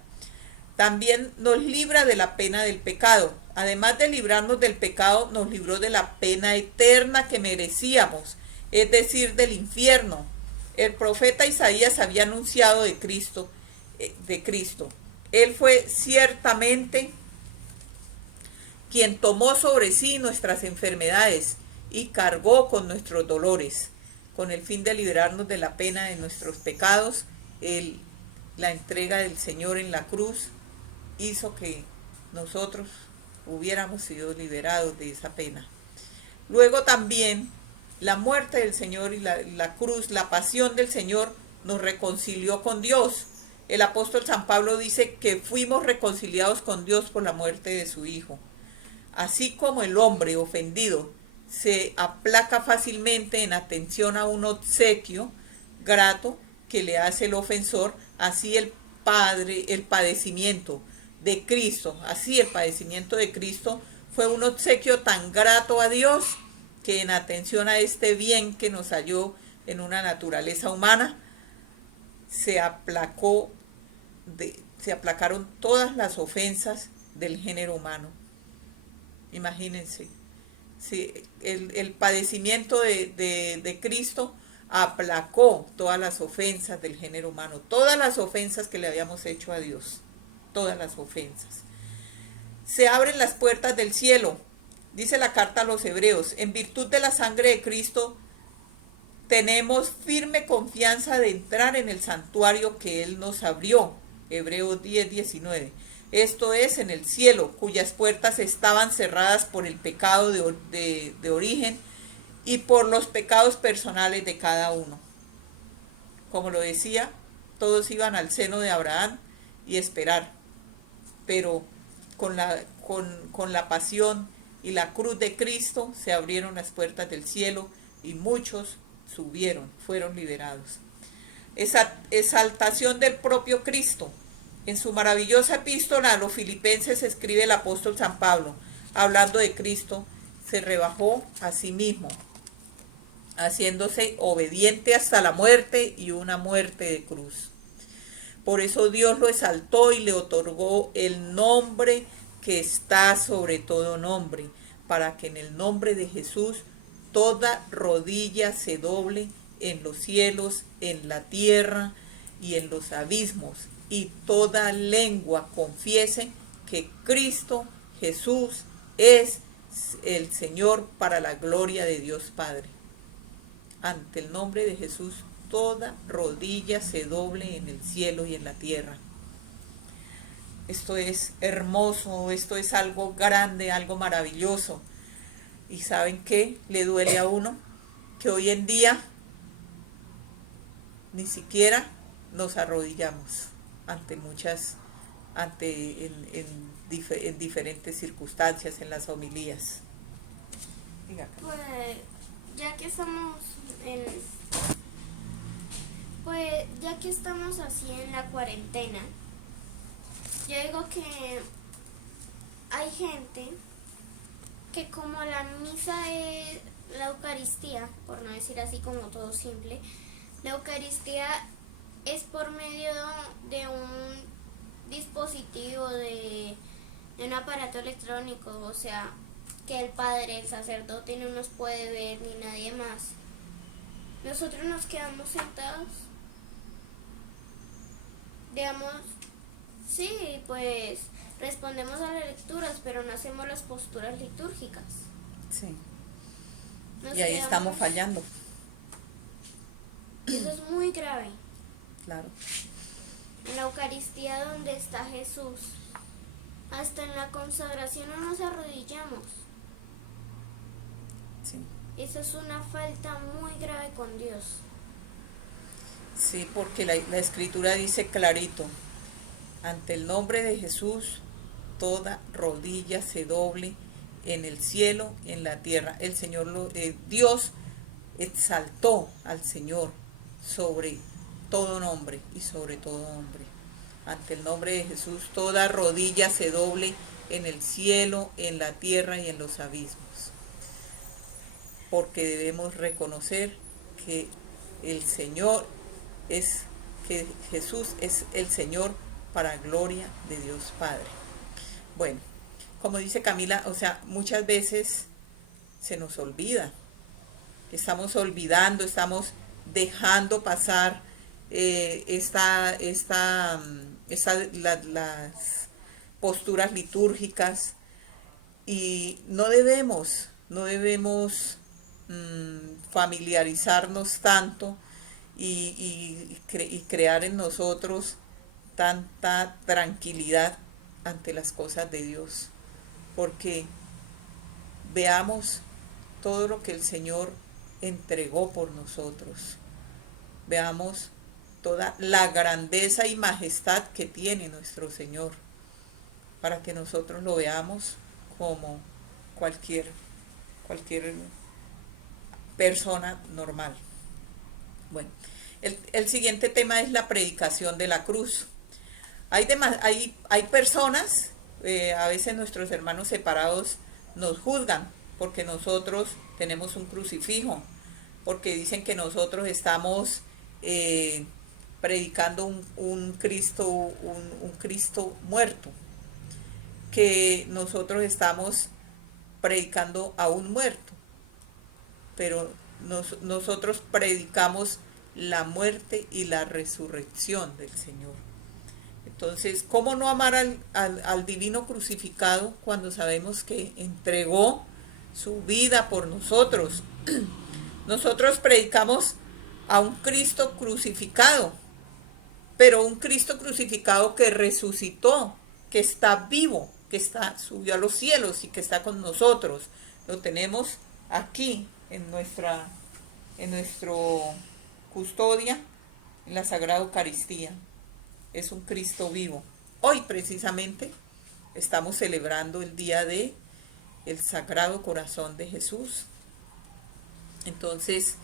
También nos libra de la pena del pecado. Además de librarnos del pecado, nos libró de la pena eterna que merecíamos, es decir, del infierno. El profeta Isaías había anunciado de Cristo. Él fue ciertamente quien tomó sobre sí nuestras enfermedades y cargó con nuestros dolores, con el fin de liberarnos de la pena de nuestros pecados. La entrega del Señor en la cruz hizo que nosotros hubiéramos sido liberados de esa pena. Luego también la muerte del Señor y la cruz, la pasión del Señor nos reconcilió con Dios. El apóstol San Pablo dice que fuimos reconciliados con Dios por la muerte de su Hijo. Así como el hombre ofendido se aplaca fácilmente en atención a un obsequio grato que le hace el ofensor, así el padecimiento de Cristo, así el padecimiento de Cristo fue un obsequio tan grato a Dios que en atención a este bien que nos halló en una naturaleza humana, se aplacaron todas las ofensas del género humano. Imagínense, si el padecimiento de Cristo aplacó todas las ofensas del género humano, todas las ofensas que le habíamos hecho a Dios, todas las ofensas. Se abren las puertas del cielo, dice la carta a los Hebreos, en virtud de la sangre de Cristo tenemos firme confianza de entrar en el santuario que Él nos abrió, Hebreos 10:19. Esto es, en el cielo, cuyas puertas estaban cerradas por el pecado de origen y por los pecados personales de cada uno. Como lo decía, todos iban al seno de Abraham y esperar, pero con la pasión y la cruz de Cristo se abrieron las puertas del cielo y muchos fueron liberados. Esa exaltación del propio Cristo. En su maravillosa epístola a los Filipenses escribe el apóstol San Pablo, hablando de Cristo, se rebajó a sí mismo, haciéndose obediente hasta la muerte y una muerte de cruz. Por eso Dios lo exaltó y le otorgó el nombre que está sobre todo nombre, para que en el nombre de Jesús toda rodilla se doble en los cielos, en la tierra y en los abismos, y toda lengua confiese que Cristo Jesús es el Señor, para la gloria de Dios Padre. Ante el nombre de Jesús toda rodilla se doble en el cielo y en la tierra. Esto es hermoso, esto es algo grande, algo maravilloso. ¿Y saben qué le duele a uno? Que hoy en día ni siquiera nos arrodillamos en diferentes circunstancias, en las homilías. Pues ya que estamos ya que estamos así en la cuarentena, yo digo que hay gente que, como la misa es la Eucaristía, por no decir así como todo simple, la Eucaristía es por medio de un dispositivo, de un aparato electrónico, o sea, que el padre, el sacerdote no nos puede ver ni nadie más. Nosotros nos quedamos sentados, digamos, sí, pues respondemos a las lecturas, pero no hacemos las posturas litúrgicas. Sí. Y ahí estamos fallando. Eso es muy grave. Claro. En la Eucaristía, donde está Jesús, hasta en la consagración no nos arrodillamos. Sí. Eso es una falta muy grave con Dios. Sí, porque la Escritura dice clarito, ante el nombre de Jesús toda rodilla se doble en el cielo, en la tierra. El Señor, Dios exaltó al Señor sobre todo nombre y sobre todo hombre. Ante el nombre de Jesús toda rodilla se doble en el cielo, en la tierra y en los abismos. Porque debemos reconocer que que Jesús es el Señor, para gloria de Dios Padre. Bueno, como dice Camila, o sea, muchas veces se nos olvida. Estamos olvidando, estamos dejando pasar las posturas litúrgicas, Y no debemos familiarizarnos tanto y crear en nosotros tanta tranquilidad ante las cosas de Dios, porque veamos todo lo que el Señor entregó por nosotros, veamos toda la grandeza y majestad que tiene nuestro Señor, para que nosotros lo veamos como cualquier, cualquier persona normal. Bueno, el siguiente tema es la predicación de la cruz. Hay personas, a veces nuestros hermanos separados nos juzgan porque nosotros tenemos un crucifijo, porque dicen que nosotros estamos predicando un Cristo muerto, que nosotros estamos predicando a un muerto, pero nosotros predicamos la muerte y la resurrección del Señor. Entonces, ¿cómo no amar al divino crucificado cuando sabemos que entregó su vida por nosotros? Nosotros predicamos a un Cristo crucificado, pero un Cristo crucificado que resucitó, que está vivo, subió a los cielos y que está con nosotros. Lo tenemos aquí en nuestra custodia, en la Sagrada Eucaristía. Es un Cristo vivo. Hoy precisamente estamos celebrando el día de el Sagrado Corazón de Jesús. Entonces,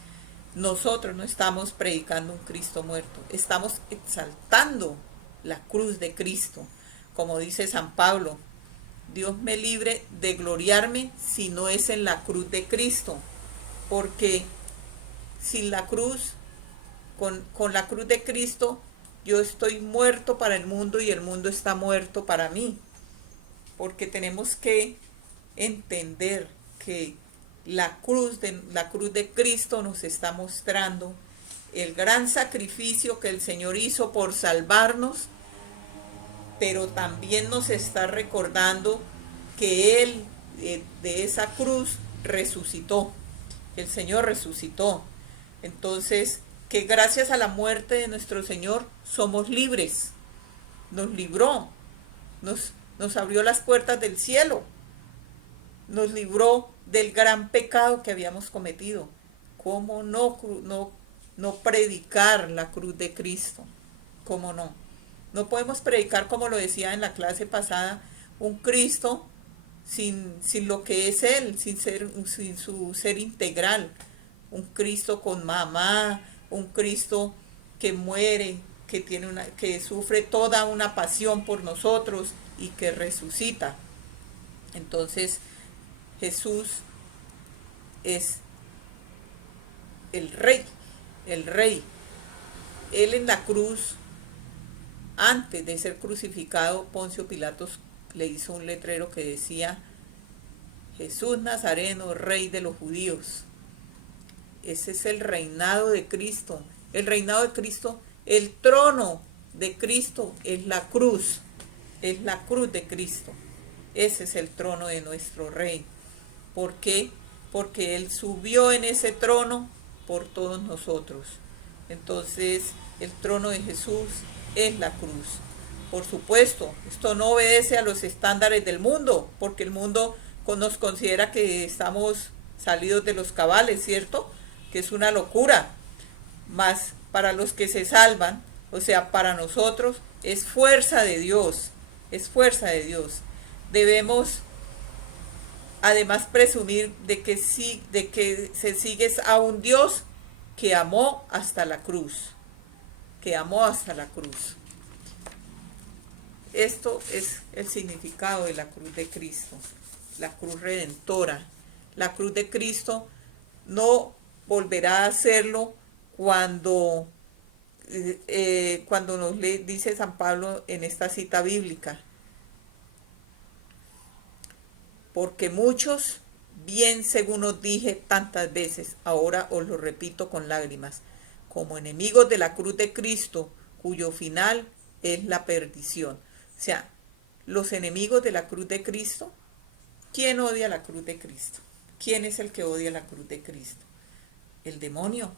nosotros no estamos predicando un Cristo muerto, estamos exaltando la cruz de Cristo. Como dice San Pablo, Dios me libre de gloriarme si no es en la cruz de Cristo, porque sin la cruz, con la cruz de Cristo, yo estoy muerto para el mundo y el mundo está muerto para mí, porque tenemos que entender que la cruz de Cristo nos está mostrando el gran sacrificio que el Señor hizo por salvarnos, pero también nos está recordando que Él de esa cruz resucitó, que el Señor resucitó. Entonces, que gracias a la muerte de nuestro Señor somos libres, nos libró, nos abrió las puertas del cielo, nos libró del gran pecado que habíamos cometido. ¿Cómo no predicar la cruz de Cristo? ¿Cómo no? No podemos predicar, como lo decía en la clase pasada, un Cristo sin lo que es Él, sin su ser integral. Un Cristo con mamá, un Cristo que muere, que sufre toda una pasión por nosotros y que resucita. Entonces, Jesús es el Rey, el Rey. Él en la cruz, antes de ser crucificado, Poncio Pilatos le hizo un letrero que decía: Jesús Nazareno, Rey de los judíos. Ese es el reinado de Cristo. El reinado de Cristo, el trono de Cristo es la cruz de Cristo. Ese es el trono de nuestro Rey. ¿Por qué? Porque Él subió en ese trono por todos nosotros. Entonces, el trono de Jesús es la cruz. Por supuesto, esto no obedece a los estándares del mundo, porque el mundo nos considera que estamos salidos de los cabales, ¿cierto? Que es una locura. Mas para los que se salvan, o sea, para nosotros, es fuerza de Dios, es fuerza de Dios. Debemos además presumir de que se sigue a un Dios que amó hasta la cruz, que amó hasta la cruz. Esto es el significado de la cruz de Cristo, la cruz redentora. La cruz de Cristo no volverá a hacerlo cuando nos le dice San Pablo en esta cita bíblica. Porque muchos, bien según os dije tantas veces, ahora os lo repito con lágrimas, como enemigos de la cruz de Cristo, cuyo final es la perdición. O sea, los enemigos de la cruz de Cristo ¿Quién odia la cruz de Cristo? ¿Quién es el que odia la cruz de Cristo? El demonio.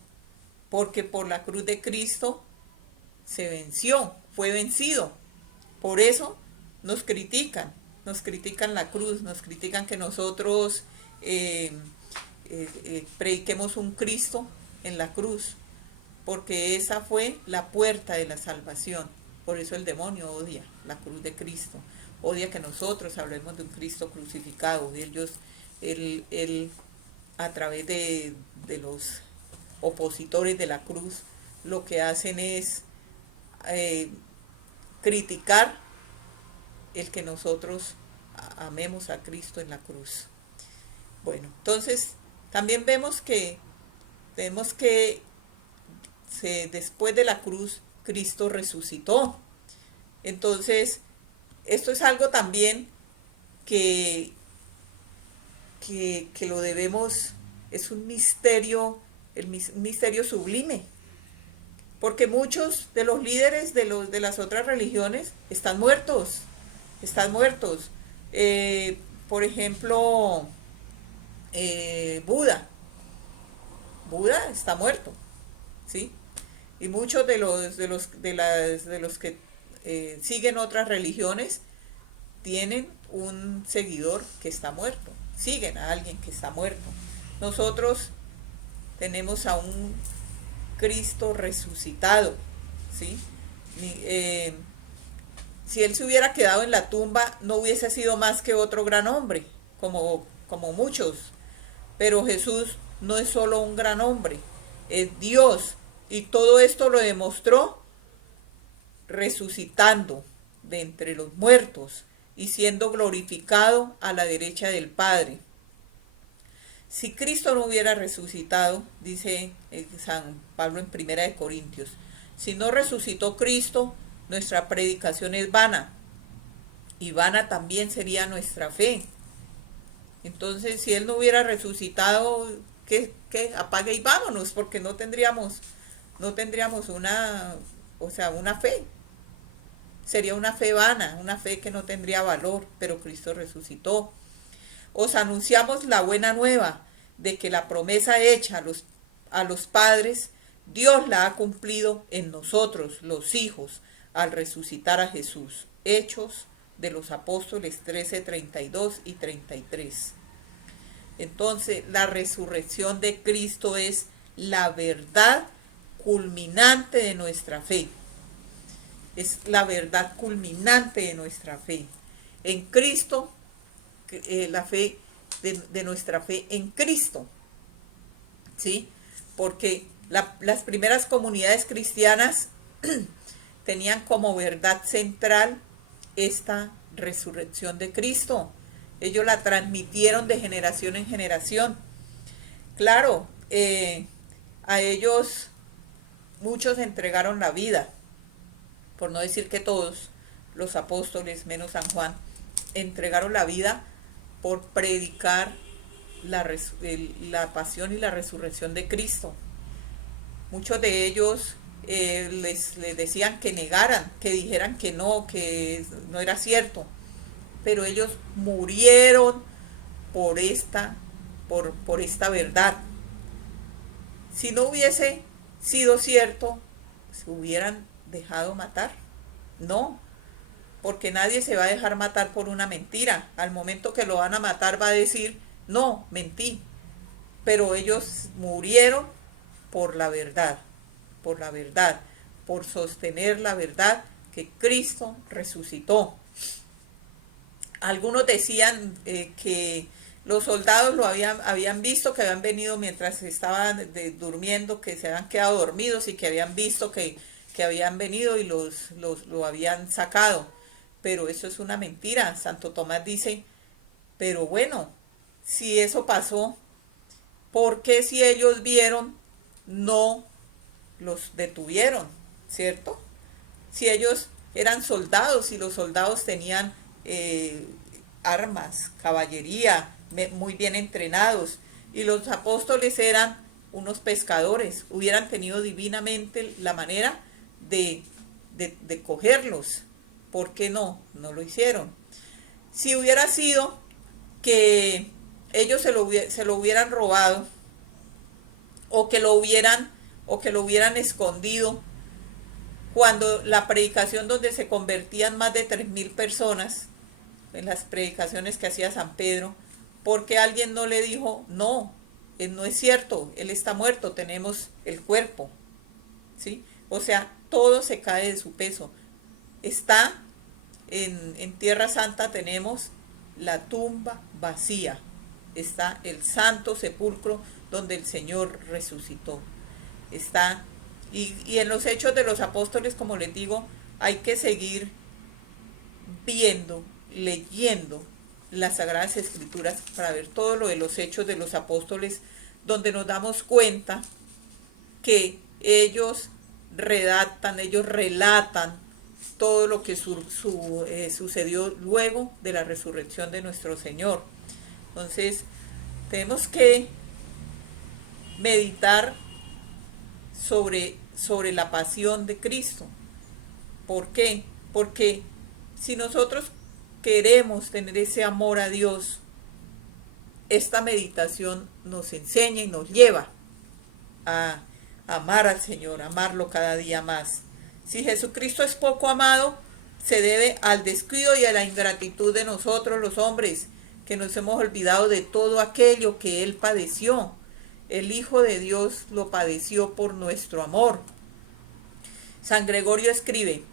Porque por la cruz de Cristo se venció, fue vencido. Por eso nos critican la cruz, nos critican que nosotros prediquemos un Cristo en la cruz, porque esa fue la puerta de la salvación. Por eso el demonio odia la cruz de Cristo, odia que nosotros hablemos de un Cristo crucificado. Él a través de los opositores de la cruz, lo que hacen es criticar el que nosotros amemos a Cristo en la cruz. Bueno, entonces también vemos que después de la cruz Cristo resucitó. Entonces, esto es algo también que lo debemos, es un misterio, un misterio sublime, porque muchos de los líderes de las otras religiones están muertos. Por ejemplo, Buda está muerto, ¿sí? Y muchos de los que siguen otras religiones tienen un seguidor que está muerto, siguen a alguien que está muerto. Nosotros tenemos a un Cristo resucitado, ¿sí? Si él se hubiera quedado en la tumba, no hubiese sido más que otro gran hombre, como muchos. Pero Jesús no es solo un gran hombre, es Dios. Y todo esto lo demostró resucitando de entre los muertos y siendo glorificado a la derecha del Padre. Si Cristo no hubiera resucitado, dice San Pablo en 1 Corintios, si no resucitó Cristo, nuestra predicación es vana, y vana también sería nuestra fe. Entonces, si Él no hubiera resucitado, ¿qué? Apague y vámonos, porque no tendríamos una fe. Sería una fe vana, una fe que no tendría valor, pero Cristo resucitó. Os anunciamos la buena nueva de que la promesa hecha a los padres, Dios la ha cumplido en nosotros, los hijos, al resucitar a Jesús. Hechos de los Apóstoles 13, 32 y 33. Entonces, la resurrección de Cristo es la verdad culminante de nuestra fe. Es la verdad culminante de nuestra fe. En Cristo, la fe de nuestra fe en Cristo, ¿sí? Porque las primeras comunidades cristianas tenían como verdad central esta resurrección de Cristo. Ellos la transmitieron de generación en generación. Claro, a ellos muchos entregaron la vida, por no decir que todos los apóstoles, menos San Juan, entregaron la vida por predicar la pasión y la resurrección de Cristo. Muchos de ellos les decían que negaran, que dijeran que no era cierto, pero ellos murieron por esta verdad. Si no hubiese sido cierto, se hubieran dejado matar. No, porque nadie se va a dejar matar por una mentira. Al momento que lo van a matar va a decir, no, mentí. Pero ellos murieron por la verdad, por sostener la verdad que Cristo resucitó. Algunos decían que los soldados habían visto, que habían venido mientras estaban durmiendo, que se habían quedado dormidos y que habían visto que habían venido y lo habían sacado. Pero eso es una mentira. Santo Tomás dice, pero bueno, si eso pasó, ¿por qué si ellos vieron no los detuvieron? ¿Cierto? Si ellos eran soldados y los soldados tenían armas, caballería, muy bien entrenados, y los apóstoles eran unos pescadores, hubieran tenido divinamente la manera de cogerlos. ¿Por qué no? No lo hicieron. Si hubiera sido que ellos se lo hubieran robado o que lo hubieran escondido cuando la predicación donde se convertían más de 3.000 personas, en las predicaciones que hacía San Pedro, porque alguien no le dijo, no, no es cierto, él está muerto, tenemos el cuerpo, ¿sí? O sea, todo se cae de su peso. Está en Tierra Santa, tenemos la tumba vacía, está el santo sepulcro donde el Señor resucitó. Está, y en los Hechos de los Apóstoles, como les digo, hay que seguir viendo, leyendo las Sagradas Escrituras para ver todo lo de los Hechos de los Apóstoles, donde nos damos cuenta que ellos redactan, ellos relatan todo lo que sucedió luego de la resurrección de nuestro Señor. Entonces, tenemos que meditar sobre la pasión de Cristo. ¿Por qué? Porque si nosotros queremos tener ese amor a Dios, esta meditación nos enseña y nos lleva a amar al Señor, amarlo cada día más. Si Jesucristo es poco amado, se debe al descuido y a la ingratitud de nosotros los hombres, que nos hemos olvidado de todo aquello que Él padeció. El Hijo de Dios lo padeció por nuestro amor. San Gregorio escribe,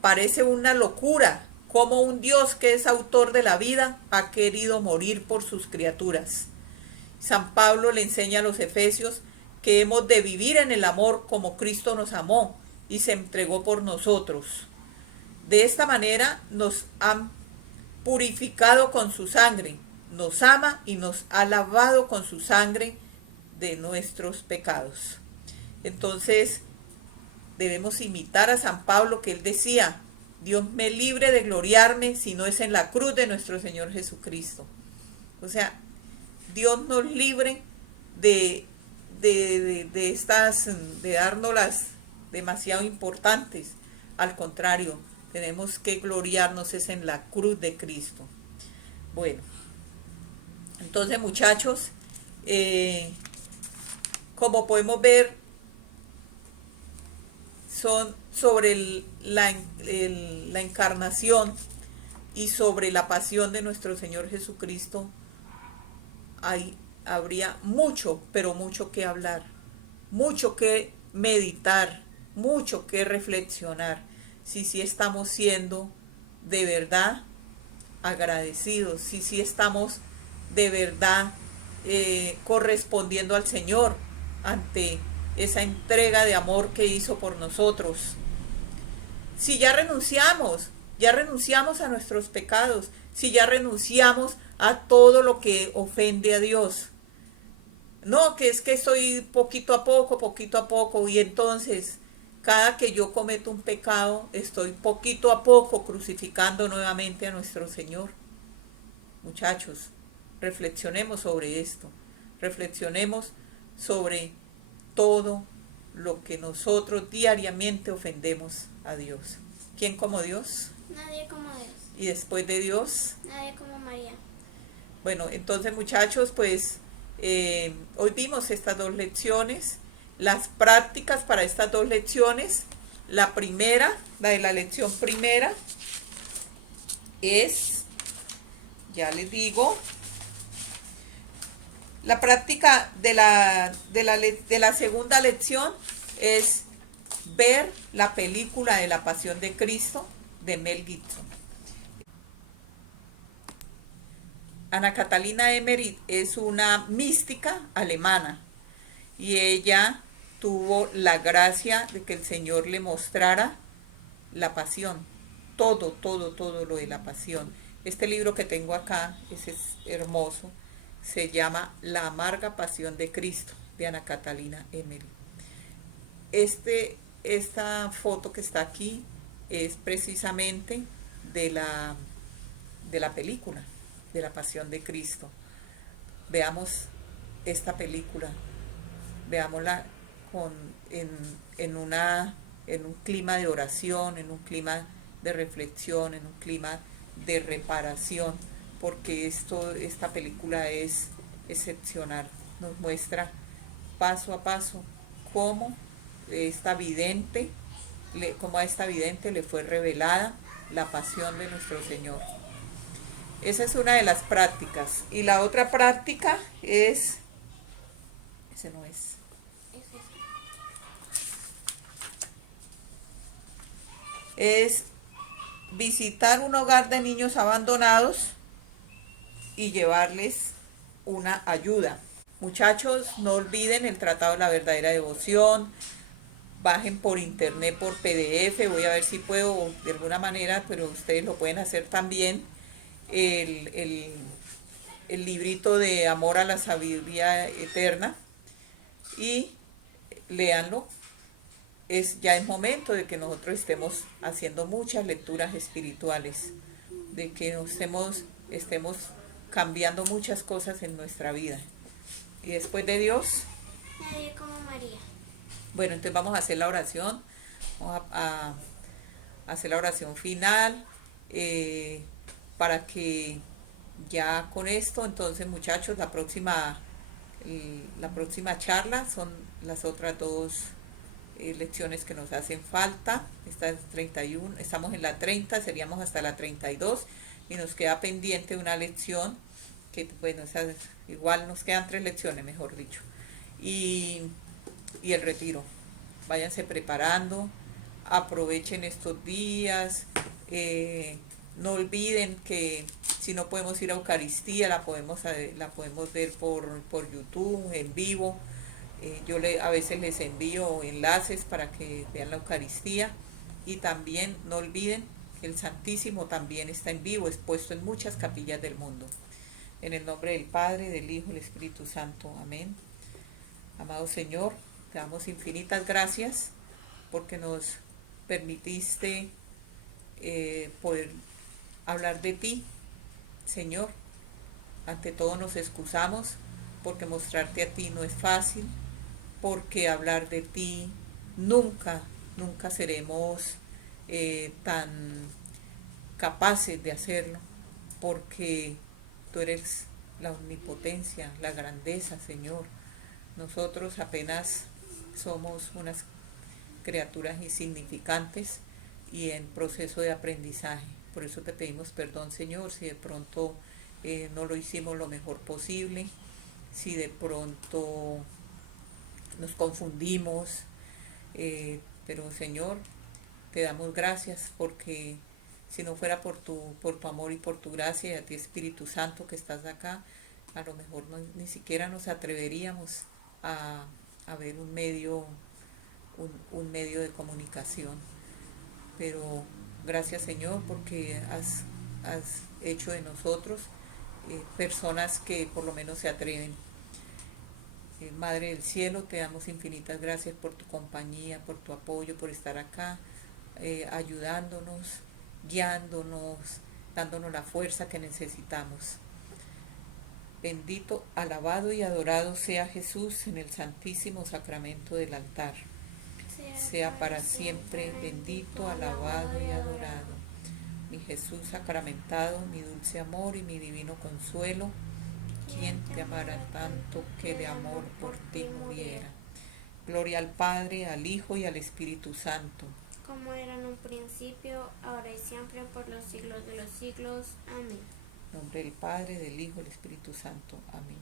parece una locura cómo un Dios que es autor de la vida ha querido morir por sus criaturas. San Pablo le enseña a los efesios que hemos de vivir en el amor como Cristo nos amó y se entregó por nosotros. De esta manera nos han purificado con su sangre, nos ama y nos ha lavado con su sangre de nuestros pecados. Entonces debemos imitar a San Pablo, que él decía, Dios me libre de gloriarme si no es en la cruz de nuestro Señor Jesucristo. O sea, Dios nos libre de dárnoslas demasiado importantes. Al contrario, tenemos que gloriarnos es en la cruz de Cristo. Bueno, entonces muchachos, como podemos ver, son sobre la encarnación y sobre la pasión de nuestro Señor Jesucristo. Habría mucho, pero mucho que hablar, mucho que meditar, mucho que reflexionar, si estamos siendo de verdad agradecidos, si estamos de verdad correspondiendo al Señor ante esa entrega de amor que hizo por nosotros. Si ya renunciamos a nuestros pecados, si ya renunciamos a todo lo que ofende a Dios. No, que es que estoy poquito a poco, y entonces cada que yo cometo un pecado, estoy poquito a poco crucificando nuevamente a nuestro Señor. Muchachos, reflexionemos sobre esto, reflexionemos sobre todo lo que nosotros diariamente ofendemos a Dios. ¿Quién como Dios? Nadie como Dios. ¿Y después de Dios? Nadie como María. Bueno, entonces muchachos, pues hoy vimos estas dos lecciones, las prácticas para estas dos lecciones. La primera, la de la lección primera, es, ya les digo, la práctica de la segunda lección es ver la película de la Pasión de Cristo de Mel Gibson. Ana Catalina Emmerich es una mística alemana y ella tuvo la gracia de que el Señor le mostrara la pasión, todo lo de la pasión. Este libro que tengo acá es hermoso, se llama La amarga pasión de Cristo, de Ana Catalina Emmerich. Esta foto que está aquí es precisamente de la película de la Pasión de Cristo. Veamos esta película, veámosla en un clima de oración, en un clima de reflexión, en un clima de reparación porque esta película es excepcional. Nos muestra paso a paso cómo cómo a esta vidente le fue revelada la pasión de nuestro Señor. Esa es una de las prácticas. Y la otra práctica es, ese no es, es visitar un hogar de niños abandonados y llevarles una ayuda. Muchachos, no olviden el Tratado de la Verdadera Devoción. Bajen por internet, por PDF. Voy a ver si puedo de alguna manera, pero ustedes lo pueden hacer también. El, el, el librito de Amor a la Sabiduría Eterna. Y léanlo. Ya es momento de que nosotros estemos haciendo muchas lecturas espirituales, de que nos estemos cambiando muchas cosas en nuestra vida. Y después de Dios, nadie como María. bueno, entonces vamos a hacer la oración, vamos a hacer la oración final, para que ya con esto, entonces muchachos, la próxima charla son las otras dos lecciones que nos hacen falta. Esta es 31, estamos en la 30, seríamos hasta la 32 y nos queda pendiente una lección que, bueno, igual nos quedan 3 lecciones, mejor dicho, y el retiro. Váyanse preparando, aprovechen estos días, no olviden que si no podemos ir a Eucaristía, la podemos ver por YouTube, en vivo. Yo a veces les envío enlaces para que vean la Eucaristía. Y también no olviden que el Santísimo también está en vivo, expuesto en muchas capillas del mundo. En el nombre del Padre, del Hijo y del Espíritu Santo. Amén. Amado Señor, te damos infinitas gracias porque nos permitiste poder hablar de ti, Señor. Ante todo nos excusamos porque mostrarte a ti no es fácil, porque hablar de ti nunca seremos tan capaces de hacerlo, porque tú eres la omnipotencia, la grandeza, Señor. Nosotros apenas somos unas criaturas insignificantes y en proceso de aprendizaje. Por eso te pedimos perdón, Señor, si de pronto no lo hicimos lo mejor posible, si de pronto nos confundimos, pero Señor, te damos gracias porque si no fuera por tu amor y por tu gracia y a ti Espíritu Santo que estás acá, a lo mejor ni siquiera nos atreveríamos a ver un medio de comunicación. Pero gracias, Señor, porque has hecho de nosotros personas que por lo menos se atreven. Madre del Cielo, te damos infinitas gracias por tu compañía, por tu apoyo, por estar acá, ayudándonos, guiándonos, dándonos la fuerza que necesitamos. Bendito, alabado y adorado sea Jesús en el santísimo sacramento del altar. Sea para siempre bendito, alabado y adorado. Mi Jesús sacramentado, mi dulce amor y mi divino consuelo, ¿quién te amará tanto que de amor por ti muriera? Gloria al Padre, al Hijo y al Espíritu Santo. Como era en un principio, ahora y siempre, por los siglos de los siglos. Amén. En nombre del Padre, del Hijo y del Espíritu Santo. Amén.